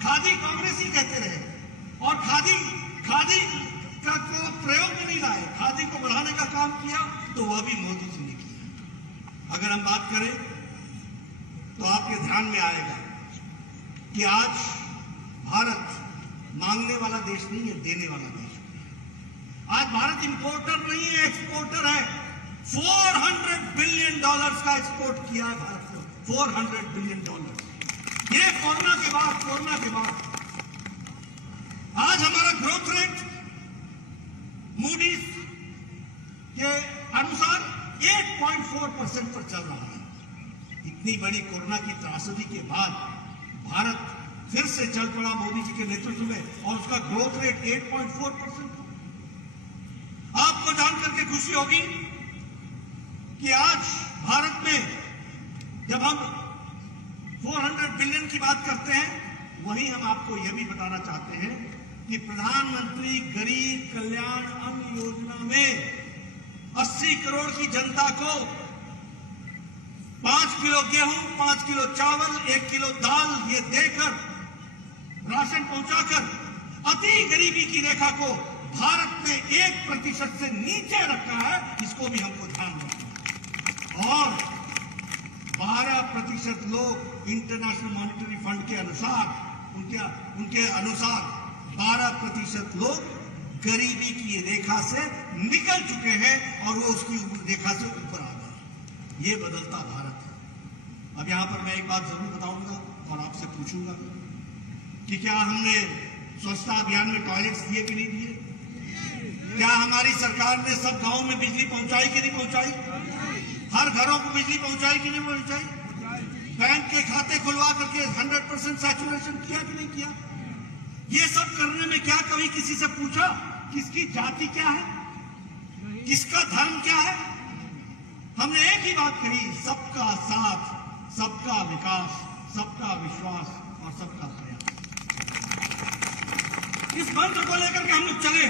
खादी कांग्रेसी कहते रहे और खादी का को प्रयोग में नहीं लाए, खादी को बढ़ाने का काम किया तो वह भी मोदी जी ने किया। अगर हम बात करें तो आपके ध्यान में आएगा कि आज भारत मांगने वाला देश नहीं है, देने वाला देश है। आज भारत इंपोर्टर नहीं है, एक्सपोर्टर है। $400 बिलियन का एक्सपोर्ट किया है भारत ने, $400 बिलियन। ये कोरोना के बाद आज हमारा ग्रोथ रेट मूडीज के अनुसार 8.4% पर चल रहा है। इतनी बड़ी कोरोना की त्रासदी के बाद भारत फिर से चल पड़ा मोदी जी के नेतृत्व में और उसका ग्रोथ रेट 8.4%। आपको जानकर के खुशी होगी कि आज भारत में जब हम 400 बिलियन की बात करते हैं, वहीं हम आपको यह भी बताना चाहते हैं कि प्रधानमंत्री गरीब कल्याण अन्न योजना में 80 करोड़ की जनता को 5 किलो गेहूं, 5 किलो चावल, 1 किलो दाल ये देकर राशन पहुंचाकर अति गरीबी की रेखा को भारत ने 1% से नीचे रखा है। इसको भी हमको ध्यान रखना है। और 12% लोग इंटरनेशनल मॉनिटरी फंड के अनुसार उनके अनुसार 12% लोग गरीबी की रेखा से निकल चुके हैं और वो उसकी रेखा से ऊपर आ गए। ये बदलता भारत है। अब यहां पर मैं एक बात जरूर बताऊंगा और आपसे पूछूंगा कि क्या हमने स्वच्छता अभियान में टॉयलेट्स दिए कि नहीं दिए? क्या हमारी सरकार ने सब गांवों में बिजली पहुंचाई कि नहीं पहुंचाई? हर घरों को बिजली पहुंचाई कि नहीं पहुंचाई? बैंक के खाते खुलवा करके 100% सैचुरेशन किया कि नहीं किया? ये सब करने में क्या कभी किसी से पूछा किसकी जाति क्या है, किसका धर्म क्या है? हमने एक ही बात कही, सबका साथ, सबका विकास, सबका विश्वास और सबका प्रयास। इस मंत्र को लेकर के हम लोग चले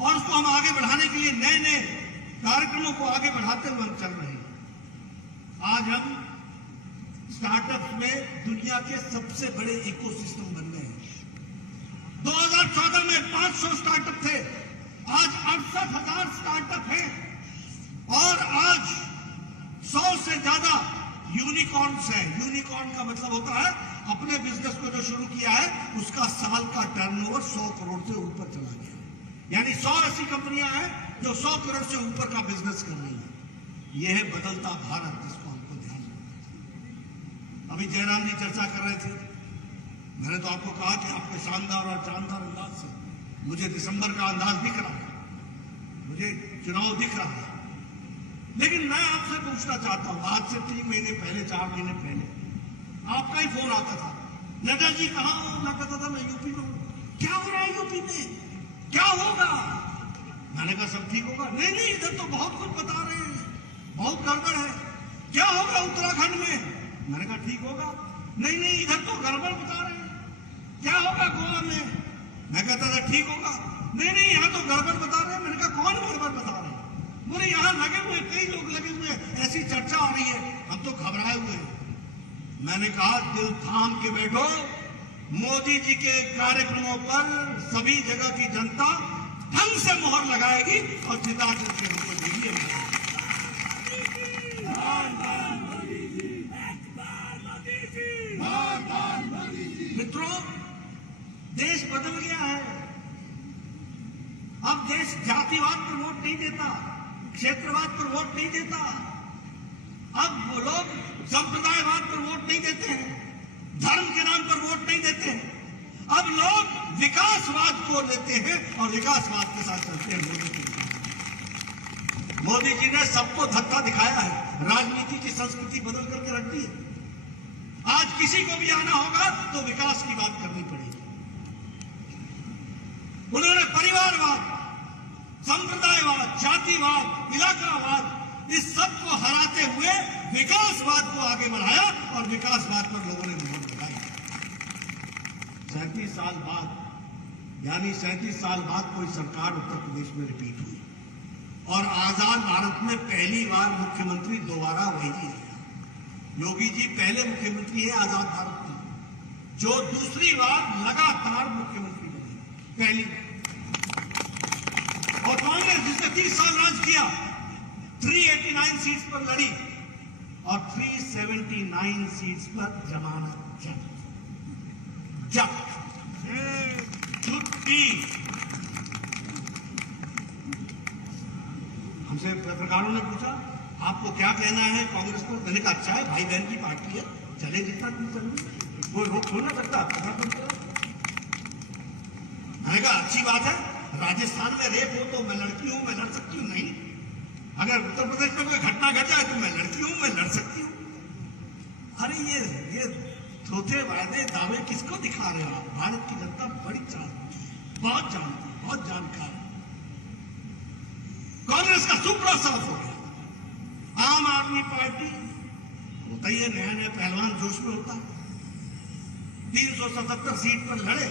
और उसको हम आगे बढ़ाने के लिए नए नए कार्यक्रमों को आगे बढ़ाते हुए हम चल रहे हैं। आज हम स्टार्टअप्स में दुनिया के सबसे बड़े इकोसिस्टम बन गए हैं। 2014 में 500 स्टार्टअप थे, आज 68,000 स्टार्टअप हैं और आज 100 से ज्यादा यूनिकॉर्न्स हैं। यूनिकॉर्न का मतलब होता है अपने बिजनेस को जो शुरू किया है उसका साल का टर्नओवर 100 करोड़ से ऊपर चला गया। यानी 100 ऐसी कंपनियां हैं जो 100 करोड़ से ऊपर का बिजनेस कर रही है। यह है बदलता भारत, जिसको हमको ध्यान रखना। अभी जयराम जी चर्चा कर रहे थे, मैंने तो आपको कहा कि आपके शानदार और जानदार अंदाज से मुझे दिसंबर का अंदाज दिख रहा है, मुझे चुनाव दिख रहा है। लेकिन मैं आपसे पूछना चाहता हूं, आज से 3 महीने पहले, 4 महीने पहले आपका ही फोन आता था, नड्डा जी कहां हो? मैं कहता था मैं यूपी में हूं। क्या हो रहा है यूपी में, क्या होगा? मैंने कहा सब ठीक होगा। नहीं नहीं, इधर तो बहुत कुछ बता रहे हैं, बहुत गड़बड़ है। क्या होगा उत्तराखंड में? मैंने कहा ठीक होगा। नहीं नहीं, इधर तो गड़बड़ बता रहे हैं। क्या होगा गोवा में? मैं कहता था ठीक होगा। नहीं नहीं, यहाँ तो गड़बड़ बता रहे हैं। मैंने कहा कौन गड़बड़ बता रहे हैं? बोले यहाँ लगे हुए, कई लोग लगे हुए, ऐसी चर्चा हो रही है, हम तो घबराए हुए हैं। मैंने कहा दिल थाम के बैठो, मोदी जी के कार्यक्रमों पर सभी जगह की जनता ढंग से मोहर लगाएगी और जिता करके हमको देगी। मित्रों, देश बदल गया है। अब देश जातिवाद पर वोट नहीं देता, क्षेत्रवाद पर वोट नहीं देता। अब वो लोग संप्रदायवाद पर वोट नहीं देते हैं, धर्म के नाम पर वोट नहीं देते हैं। अब लोग विकासवाद को लेते हैं और विकासवाद के साथ चलते हैं। मोदी जी ने सबको धक्का दिखाया है, राजनीति की संस्कृति बदल करके रख दी है। आज किसी को भी आना होगा तो विकास की बात करनी पड़ेगी। उन्होंने परिवारवाद, संप्रदायवाद, जातिवाद, इलाकावाद, इस सब को हराते हुए विकासवाद को आगे बढ़ाया और विकासवाद पर लोगों ने मोहर लगाई। 37 साल बाद, यानी 37 साल बाद कोई सरकार उत्तर प्रदेश में रिपीट हुई और आजाद भारत में पहली बार मुख्यमंत्री दोबारा वही है। योगी जी पहले मुख्यमंत्री है आजाद भारत में, जो दूसरी बार लगातार मुख्यमंत्री बने, पहली बार। और कांग्रेस जिसने 30 साल राज किया, 389 सीट्स पर लड़ी और 379 सीट्स पर जमानत जब्त छुट्टी। हमसे पत्रकारों ने पूछा आपको क्या कहना है कांग्रेस को? मैंने कहा अच्छा है, भाई बहन की पार्टी है, चले जितना चले, कोई रोक थोड़ा ना सकता। मैंने कहा अच्छी बात है, राजस्थान में रेप हो तो मैं लड़की हूं, मैं लड़ सकती हूं। नहीं, अगर उत्तर प्रदेश में कोई घटना घट जाए तो मैं लड़की हूं, मैं लड़ सकती हूं। अरे ये थोथे वायदे दावे किसको दिखा रहे हो आप? भारत की जनता बड़ी जानती है, बहुत जानती है, बहुत जानकार है। कांग्रेस का सुपड़ा साफ हो गया। आम आदमी पार्टी होता ही है, नया नया पहलवान जोश में होता है। 377 सीट पर लड़े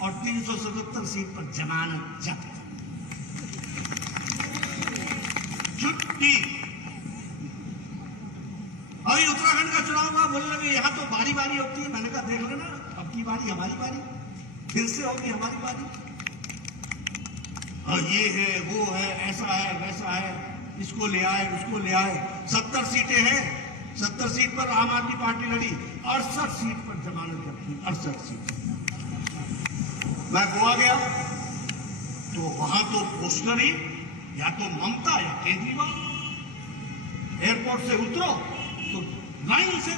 और 377 सीट पर जमानत जब्त, छुट्टी। अभी उत्तराखंड का चुनाव हुआ, बोलने लगे यहां तो बारी बारी होती है। मैंने कहा देख लेना, अब की बारी हमारी बारी, फिर से होगी हमारी बारी। और ये है, वो है, ऐसा है, वैसा है, इसको ले आए, उसको ले आए। 70 सीटें हैं, 70 सीट पर आम आदमी पार्टी लड़ी, 68 सीट पर जमानत जब्त, 68 सीट। मैं गोवा गया तो वहां तो पोस्टर ही, या तो ममता या केजरीवाल। एयरपोर्ट से उतरो तो लाइन से,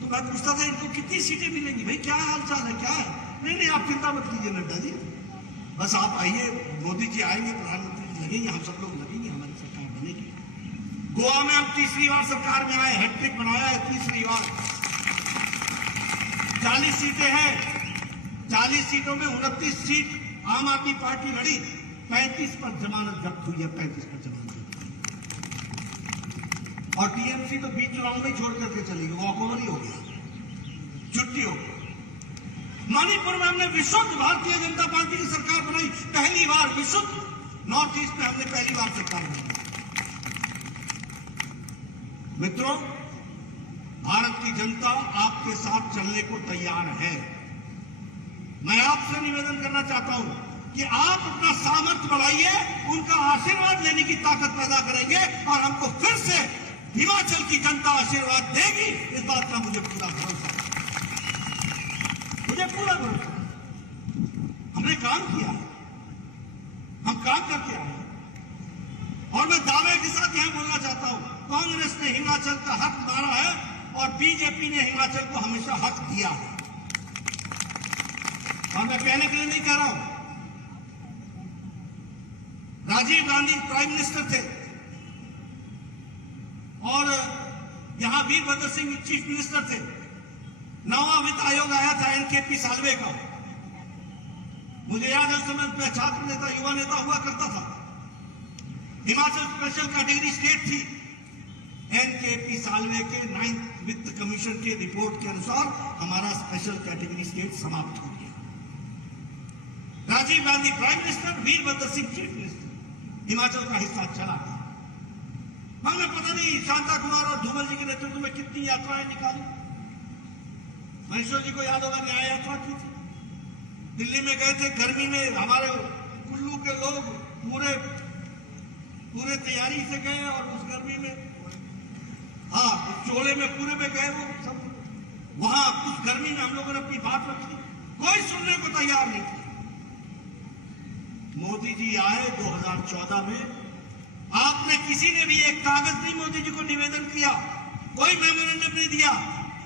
तो मैं पूछता था इनको कितनी सीटें मिलेंगी, भाई क्या हाल चाल है, क्या है? नहीं आप चिंता मत कीजिए नड्डा जी, बस आप आइए, मोदी जी आएंगे, प्रधानमंत्री लगेंगे, हम सब लोग लगेंगे, हमारी सरकार बनेगी। गोवा में हम तीसरी बार सरकार में आए, हैट्रिक बनाया है तीसरी बार। 40 सीटें हैं, 40 सीटों में 29 सीट आम आदमी पार्टी लड़ी, 35 पर जमानत जब्त हुई है, 35 पर जमानत जब्त। और टीएमसी तो बीच चुनाव में छोड़ करके चली गई, वॉकओवर ही हो गया, छुट्टी हो गई। मणिपुर में हमने विशुद्ध भारतीय जनता पार्टी की सरकार बनाई, पहली बार विशुद्ध। नॉर्थ ईस्ट में हमने पहली बार सरकार बनाई। मित्रों, भारत की जनता आपके साथ चलने को तैयार है। मैं आपसे निवेदन करना चाहता हूं कि आप अपना सामर्थ्य बढ़ाइए, उनका आशीर्वाद लेने की ताकत पैदा करेंगे और हमको फिर से हिमाचल की जनता आशीर्वाद देगी, इस बात का मुझे पूरा भरोसा है, मुझे पूरा भरोसा। हमने काम किया, हम काम करके आए और मैं दावे के साथ यह बोलना चाहता हूं, कांग्रेस ने हिमाचल का हक मारा है और बीजेपी ने हिमाचल को हमेशा हक दिया है। और मैं कहने के लिए नहीं कह रहा हूं, राजीव गांधी प्राइम मिनिस्टर थे और यहां वीरभद्र सिंह चीफ मिनिस्टर थे। नवा वित्त आयोग आया था एनकेपी सालवे का, मुझे याद है उस समय मैं छात्र नेता, युवा नेता हुआ करता था। हिमाचल स्पेशल कैटेगरी स्टेट थी। एनकेपी सालवे के 9th वित्त कमीशन के रिपोर्ट के अनुसार हमारा स्पेशल कैटेगरी स्टेट समाप्त हो गया। Rajiv Gandhi prime minister, Virbhadra Singh chief minister, Himachal का हिस्सा चला गया। हमने पता नहीं शांता कुमार और धूमल जी के नेतृत्व में कितनी यात्राएं निकाली। महेश्वर जी को याद होगा, न्याय यात्रा की थी, दिल्ली में गए थे, गर्मी में हमारे कुल्लू के लोग पूरे तैयारी से गए और उस गर्मी में, हाँ, चोले में पूरे में गए वो सब। वहां उस गर्मी में हम लोगों ने अपनी बात रखी, कोई सुनने को तैयार नहीं था। मोदी जी आए 2014 में, आपने किसी ने भी एक कागज नहीं मोदी जी को निवेदन किया, कोई मेमोरेंडम नहीं दिया।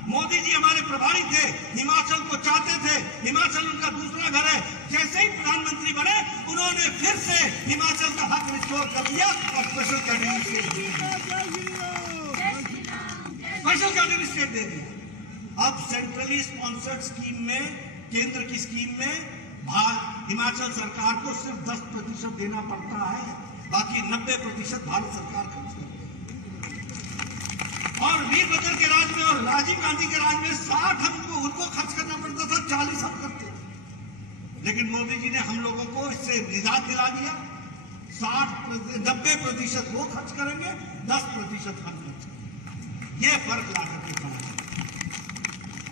मोदी जी हमारे प्रभारी थे, हिमाचल को चाहते थे, हिमाचल उनका दूसरा घर है। जैसे ही प्रधानमंत्री बने, उन्होंने फिर से हिमाचल का हक रिस्टोर कर दिया और स्पेशल कैटेगरी स्टेट दे दिया, स्पेशल कैटेगरी स्टेट दे दिया। अब सेंट्रली स्पॉन्सर्ड स्कीम में, केंद्र की स्कीम में हिमाचल सरकार को सिर्फ 10% देना पड़ता है, बाकी 90% भारत सरकार खर्च करती है। और वीरभद्र के राज में और राजीव गांधी के राज में 60 हमको उनको खर्च करना पड़ता था, 40 हम करते थे। लेकिन मोदी जी ने हम लोगों को इससे निजात दिला दिया। 90% वो खर्च करेंगे, 10% हम खर्च करेंगे। ये फर्क ला करके चला।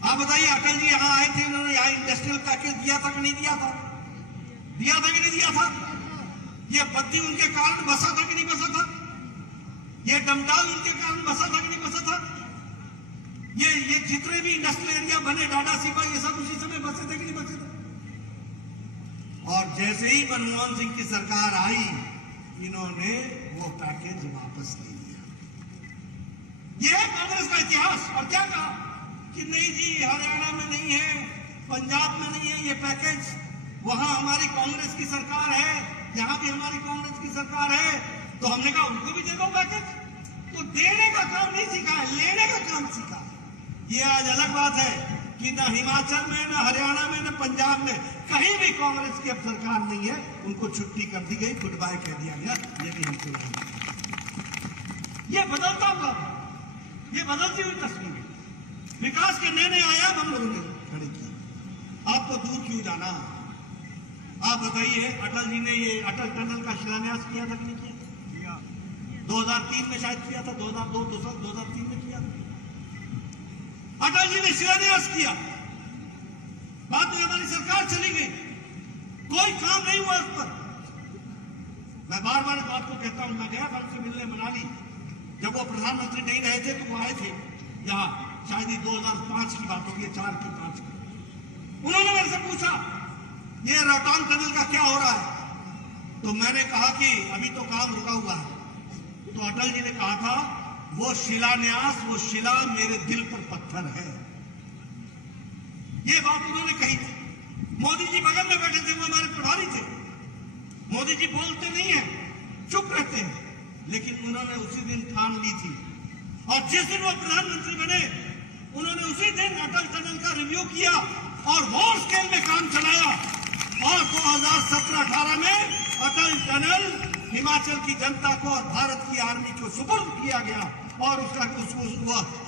आप बताइए, अटल जी यहाँ आए थे, इन्होंने यहाँ इंडस्ट्रियल पैकेज दिया था कि नहीं दिया था? दिया था कि नहीं दिया था? ये बत्ती उनके कारण बसा था कि नहीं बसा था? ये डमटाल उनके कारण बसा था कि नहीं बसा था? ये जितने भी इंडस्ट्रियल एरिया बने, डाडा सिपा, ये सब उसी समय बसे थे कि नहीं बसे थे? और जैसे ही मनमोहन सिंह की सरकार आई, इन्होंने वो पैकेज वापस ले लिया। ये है कांग्रेस का इतिहास। और क्या कहा कि नहीं जी, हरियाणा में नहीं है, पंजाब में नहीं है ये पैकेज, वहां हमारी कांग्रेस की सरकार है, यहां भी हमारी कांग्रेस की सरकार है। तो हमने कहा उनको भी दे दो पैकेज। तो देने का काम नहीं सीखा है, लेने का काम सीखा है। ये आज अलग बात है कि ना हिमाचल में, ना हरियाणा में, ना पंजाब में कहीं भी कांग्रेस की अब सरकार नहीं है। उनको छुट्टी कर दी गई, गुड बाय कह दिया गया। ये भी हमको ये बदलता हुआ, ये बदलती हुई तस्वीर, विकास के नए नए आयाम हम लोगों ने खड़े किए। आपको दूर क्यों जाना? आप बताइए, अटल जी ने ये अटल टनल का शिलान्यास किया था कि नहीं किया? 2003 में शायद किया था, 2003 में किया था। अटल जी ने शिलान्यास किया, बाद में हमारी सरकार चली गई, कोई काम नहीं हुआ उस पर। मैं बार बार इस बात को कहता हूं। मैं गया था उनसे मिलने मनाली, जब वो प्रधानमंत्री नहीं रहे थे तो वो आए थे यहाँ, शायद ही 2005 की बात होगी, 4 की 5 की। उन्होंने मेरे से पूछा ये रोहतांग टनल का क्या हो रहा है? तो मैंने कहा कि अभी तो काम रुका हुआ है। तो अटल जी ने कहा था, वो शिलान्यास, वो शिला मेरे दिल पर पत्थर है। ये बात उन्होंने कही थी। मोदी जी बगल में बैठे थे, वो हमारे प्रभारी थे। मोदी जी बोलते नहीं है, चुप रहते हैं, लेकिन उन्होंने उसी दिन ठान ली थी। और जिस दिन वो प्रधानमंत्री बने, उन्होंने उसी दिन अटल टनल का रिव्यू किया और वॉर स्केल में काम चलाया। और 2017-18 में अटल टनल हिमाचल की जनता को और भारत की आर्मी को सुपुर्द किया गया। और उसका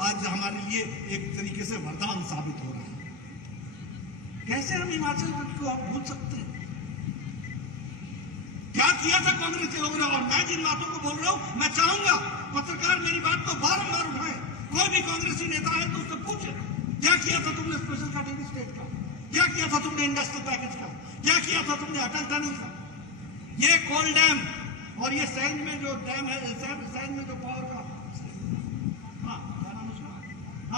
आज हमारे लिए एक तरीके से वरदान साबित हो रहा है। कैसे हम हिमाचल को आप भूल सकते हैं? क्या किया था कांग्रेस के लोगों ने? और मैं जिन बातों को बोल रहा हूं, मैं चाहूंगा पत्रकार मेरी बात को बारंबार उठाए। कोई भी कांग्रेसी नेता है तो उससे पूछे, क्या किया था तुमने स्पेशल कैटेगरी स्टेट का? क्या किया था तुमने इंडस्ट्रियल पैकेज का? क्या किया था तुमने अटल टनल का? ये कोल डैम और ये सैंड में जो डैम है, सैंड में जो पावर का,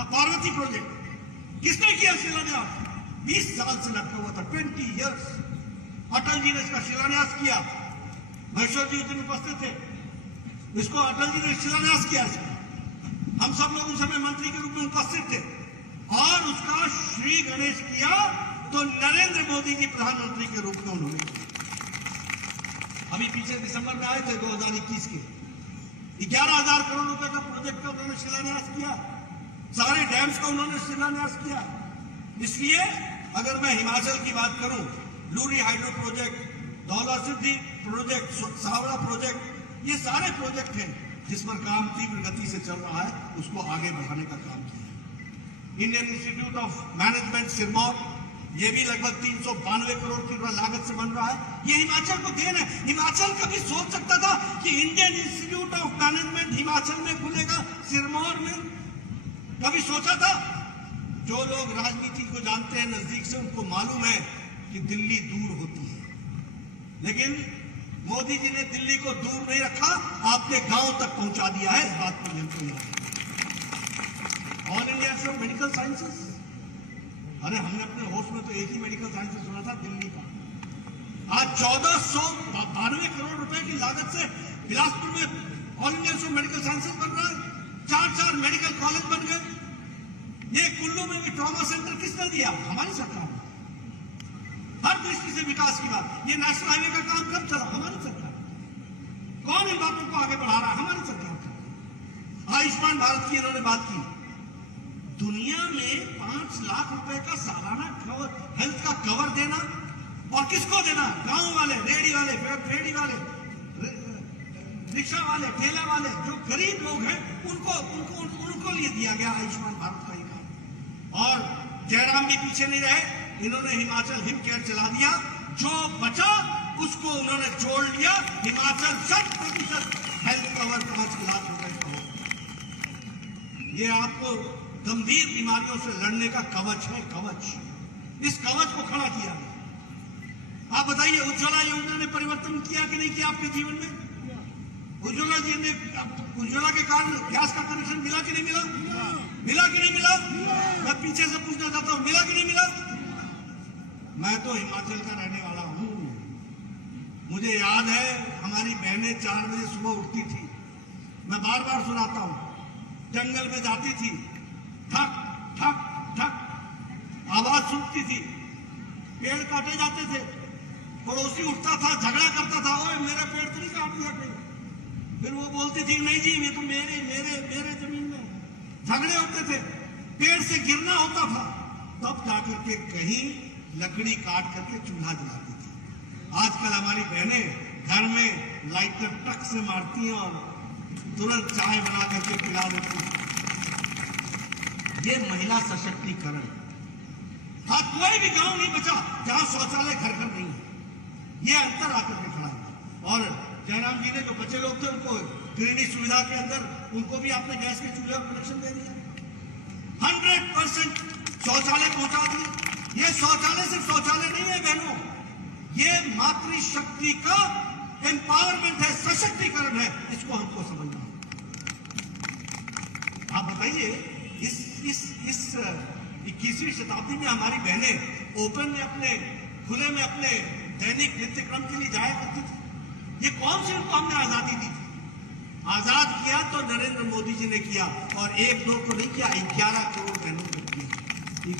पार्वती प्रोजेक्ट, किसने किया शिलान्यास? 20 साल से लटका हुआ था, 20 इयर्स। अटल जी ने इसका शिलान्यास किया। महेश्वर जी उस दिन उपस्थित थे, इसको अटल जी ने शिलान्यास किया। हम सब लोग उस समय मंत्री के रूप में उपस्थित थे। और उसका श्री गणेश किया तो नरेंद्र मोदी जी प्रधानमंत्री के रूप में उन्होंने किया। अभी पीछे दिसंबर में आए थे 2021 के, 11,000 करोड़ रुपए का प्रोजेक्ट का उन्होंने शिलान्यास किया। सारे डैम्स का उन्होंने शिलान्यास किया। इसलिए अगर मैं हिमाचल की बात करूं, लूरी हाइड्रो प्रोजेक्ट, धौला सिद्धि प्रोजेक्ट, सावड़ा प्रोजेक्ट, ये सारे प्रोजेक्ट हैं जिस पर काम तीव्र गति से चल रहा है, उसको आगे बढ़ाने का काम किया। Indian institute of management Sirmaur, ये भी लगभग 392 करोड़ की लागत से बन रहा है। ये हिमाचल को देन है। हिमाचल कभी सोच सकता था कि Indian institute of management Himachal में खुलेगा, सिरमौर में? कभी सोचा था? जो लोग राजनीति को जानते हैं नजदीक से, उनको मालूम है कि दिल्ली दूर होती है, लेकिन मोदी जी ने दिल्ली को दूर नहीं रखा, आपके गांव तक पहुंचा दिया है। इस बात पर हमको याद है। All India institute of medical sciences, अरे हमने अपने होश में तो एक ही मेडिकल साइंसेस सुना था, दिल्ली का। आज 1492 करोड़ रुपए की लागत से बिलासपुर में all India institute of medical sciences बन रहा है। 4 मेडिकल कॉलेज बन गए। ये कुल्लू में भी ट्रॉमा सेंटर किसने दिया? हमारी सरकार। हर दृष्टि से विकास की बात। ये नेशनल हाईवे का काम कब चला? हमारी सरकार। कौन इन बातों को आगे बढ़ा रहा है? हमारी सरकार। आयुष्मान भारत की इन्होंने बात की। दुनिया में 5 लाख रुपए का सालाना हेल्थ का कवर देना, और किसको देना? गांव वाले, रेडी वाले, रिक्शा वाले, ठेला वाले, जो गरीब लोग हैं उनको लिए दिया गया आयुष्मान भारत का ये कार्ड। और जयराम भी पीछे नहीं रहे, इन्होंने हिमाचल हिम केयर चला दिया, जो बचा उसको उन्होंने जोड़ लिया। हिमाचल 100% हेल्थ कवर 5 लाख रुपए का हो। ये आपको गंभीर बीमारियों से लड़ने का कवच है, कवच। इस कवच को खड़ा किया गया। आप बताइए, उज्ज्वला योजना ने परिवर्तन किया कि नहीं किया आपके जीवन में? उज्ज्वला जी ने, उज्ज्वला के कारण गैस का कनेक्शन मिला कि नहीं मिला? मिला कि नहीं मिला? मैं पीछे से पूछना चाहता हूं, मिला कि नहीं मिला? मैं तो हिमाचल का रहने वाला हूं। मुझे याद है हमारी बहनें 4 बजे सुबह उठती थी। मैं बार बार सुनाता हूं, जंगल में जाती थी, ठक ठक ठक आवाज सुनती थी, पेड़ काटे जाते थे, पड़ोसी उठता था, झगड़ा करता था, ओए मेरे पेड़ तो नहीं काट दिया कहीं। फिर वो बोलती थी नहीं जी ये तो मेरे मेरे मेरे जमीन में। झगड़े होते थे, पेड़ से गिरना होता था, तब जाकर के कहीं लकड़ी काट करके चूल्हा जलाती थी। आजकल हमारी बहनें घर में लाइटर टक से मारती हैं और तुरंत चाय बना करके पिला देती हैं। ये महिला सशक्तिकरण। हाँ, कोई भी गांव नहीं बचा जहां शौचालय घर घर नहीं है। ये अंतर आकर के खड़ा है। और जयराम जी ने जो बच्चे लोग थे उनको गृहिणी सुविधा के अंदर उनको भी आपने गैस के चूल्हे और कनेक्शन दे दिया। 100% शौचालय पहुंचा दिए। ये शौचालय सिर्फ शौचालय नहीं है बहनों, ये मातृशक्ति का एम्पावरमेंट है, सशक्तिकरण है। इसको हमको समझना है। आप बताइए, इस 21वीं शताब्दी में हमारी बहनें ओपन में अपने खुले में अपने दैनिक नित्य क्रम के लिए जाया करती थी। ये कौन सी उनको हमने आजादी दी थी? आजाद किया तो नरेंद्र मोदी जी ने किया, और 1-2 को नहीं किया, 11 करोड़ बहनों को किया।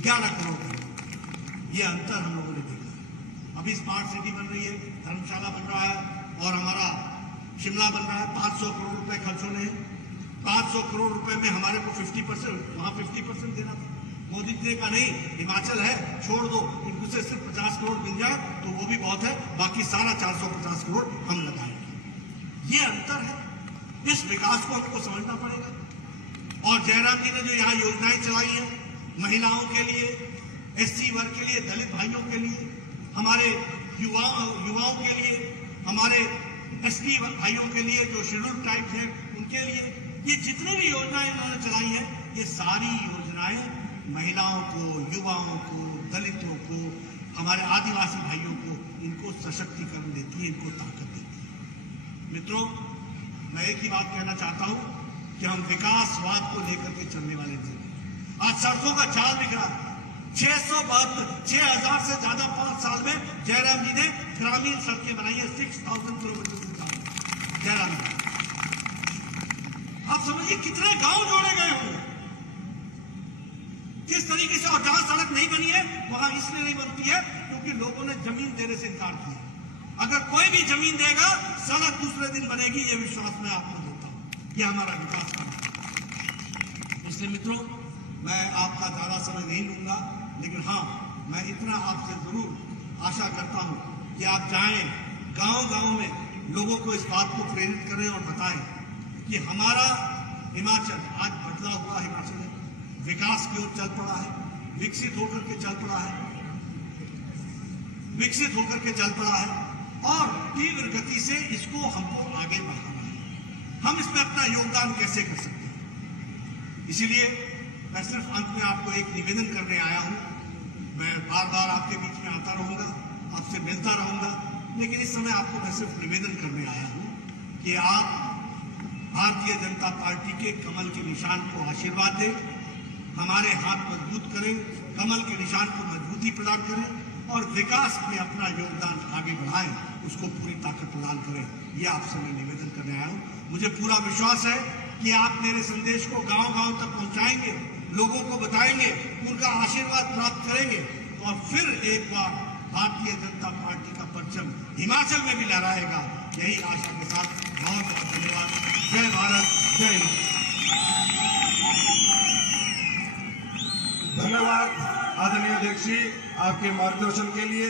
11 करोड़। ये अंतर हम लोगों ने देखा। अभी स्मार्ट सिटी बन रही है, धर्मशाला बन रहा है, और हमारा शिमला बन रहा है। 500 करोड़ रुपए खर्च होने हैं। 500 करोड़ रुपए में हमारे को 50%, वहां 50% देना था। मोदी जी ने कहा नहीं, हिमाचल है, छोड़ दो, इनको से सिर्फ 50 करोड़ मिल जाए तो वो भी बहुत है, बाकी सारा 450 करोड़ हम लगाएंगे। ये अंतर है। इस विकास को हमको समझना पड़ेगा। और जयराम जी ने जो यहाँ योजनाएं चलाई हैं, महिलाओं के लिए, SC वर्ग के लिए, दलित भाइयों के लिए, हमारे युवाओं के लिए, हमारे ST भाइयों के लिए, जो शेड्यूल ट्राइब्स हैं उनके लिए, ये जितनी भी योजनाएं उन्होंने चलाई है, ये सारी योजनाएं महिलाओं को, युवाओं को, दलितों को, हमारे आदिवासी भाइयों को, इनको सशक्तिकरण देती है, इनको ताकत देती है। मित्रों, मैं एक ही बात कहना चाहता हूं कि हम विकासवाद को लेकर के चलने वाले थे। आज सड़कों का जाल दिख रहा है। 6,000 से ज्यादा 5 साल में जयराम जी ने ग्रामीण सड़कें बनाई है। 6,000 किलोमीटर से ज्यादा जयराम जी। आप समझिए कितने गांव जोड़े गए होंगे, किस तरीके से। और जहां सड़क नहीं बनी है वहां इसलिए नहीं बनती है क्योंकि लोगों ने जमीन देने से इनकार किया। अगर कोई भी जमीन देगा, सड़क दूसरे दिन बनेगी, ये विश्वास मैं आपको देता हूं। ये हमारा विकास का। इसलिए मित्रों, मैं आपका ज्यादा समय नहीं लूंगा, लेकिन हाँ, मैं इतना आपसे जरूर आशा करता हूं कि आप जाएं गांव-गांव में, लोगों को इस बात को प्रेरित करें और बताएं कि हमारा हिमाचल आज बदला हुआ हिमाचल है, विकास की ओर चल पड़ा है, विकसित होकर के चल पड़ा है, विकसित होकर के चल पड़ा है, और तीव्र गति से इसको हमको आगे बढ़ाना है। हम इसमें अपना योगदान कैसे कर सकते हैं? इसीलिए मैं सिर्फ अंत में आपको एक निवेदन करने आया हूं। मैं बार बार आपके बीच में आता रहूंगा, आपसे मिलता रहूंगा, लेकिन इस समय आपको मैं सिर्फ निवेदन करने आया हूं कि आप भारतीय जनता पार्टी के कमल के निशान को आशीर्वाद दें, हमारे हाथ मजबूत करें, कमल के निशान को मजबूती प्रदान करें, और विकास में अपना योगदान आगे बढ़ाएं, उसको पूरी ताकत प्रदान करें। यह आपसे मैं निवेदन करने आया हूं। मुझे पूरा विश्वास है कि आप मेरे संदेश को गांव-गांव तक पहुंचाएंगे, लोगों को बताएंगे, उनका आशीर्वाद प्राप्त करेंगे, और फिर एक बार भारतीय जनता पार्टी का परचम हिमाचल में भी लहराएगा। यही आशा के साथ बहुत बहुत धन्यवाद। जय भारत, जय हिंद। धन्यवाद आदरणीय अध्यक्ष जी, आपके मार्गदर्शन के लिए।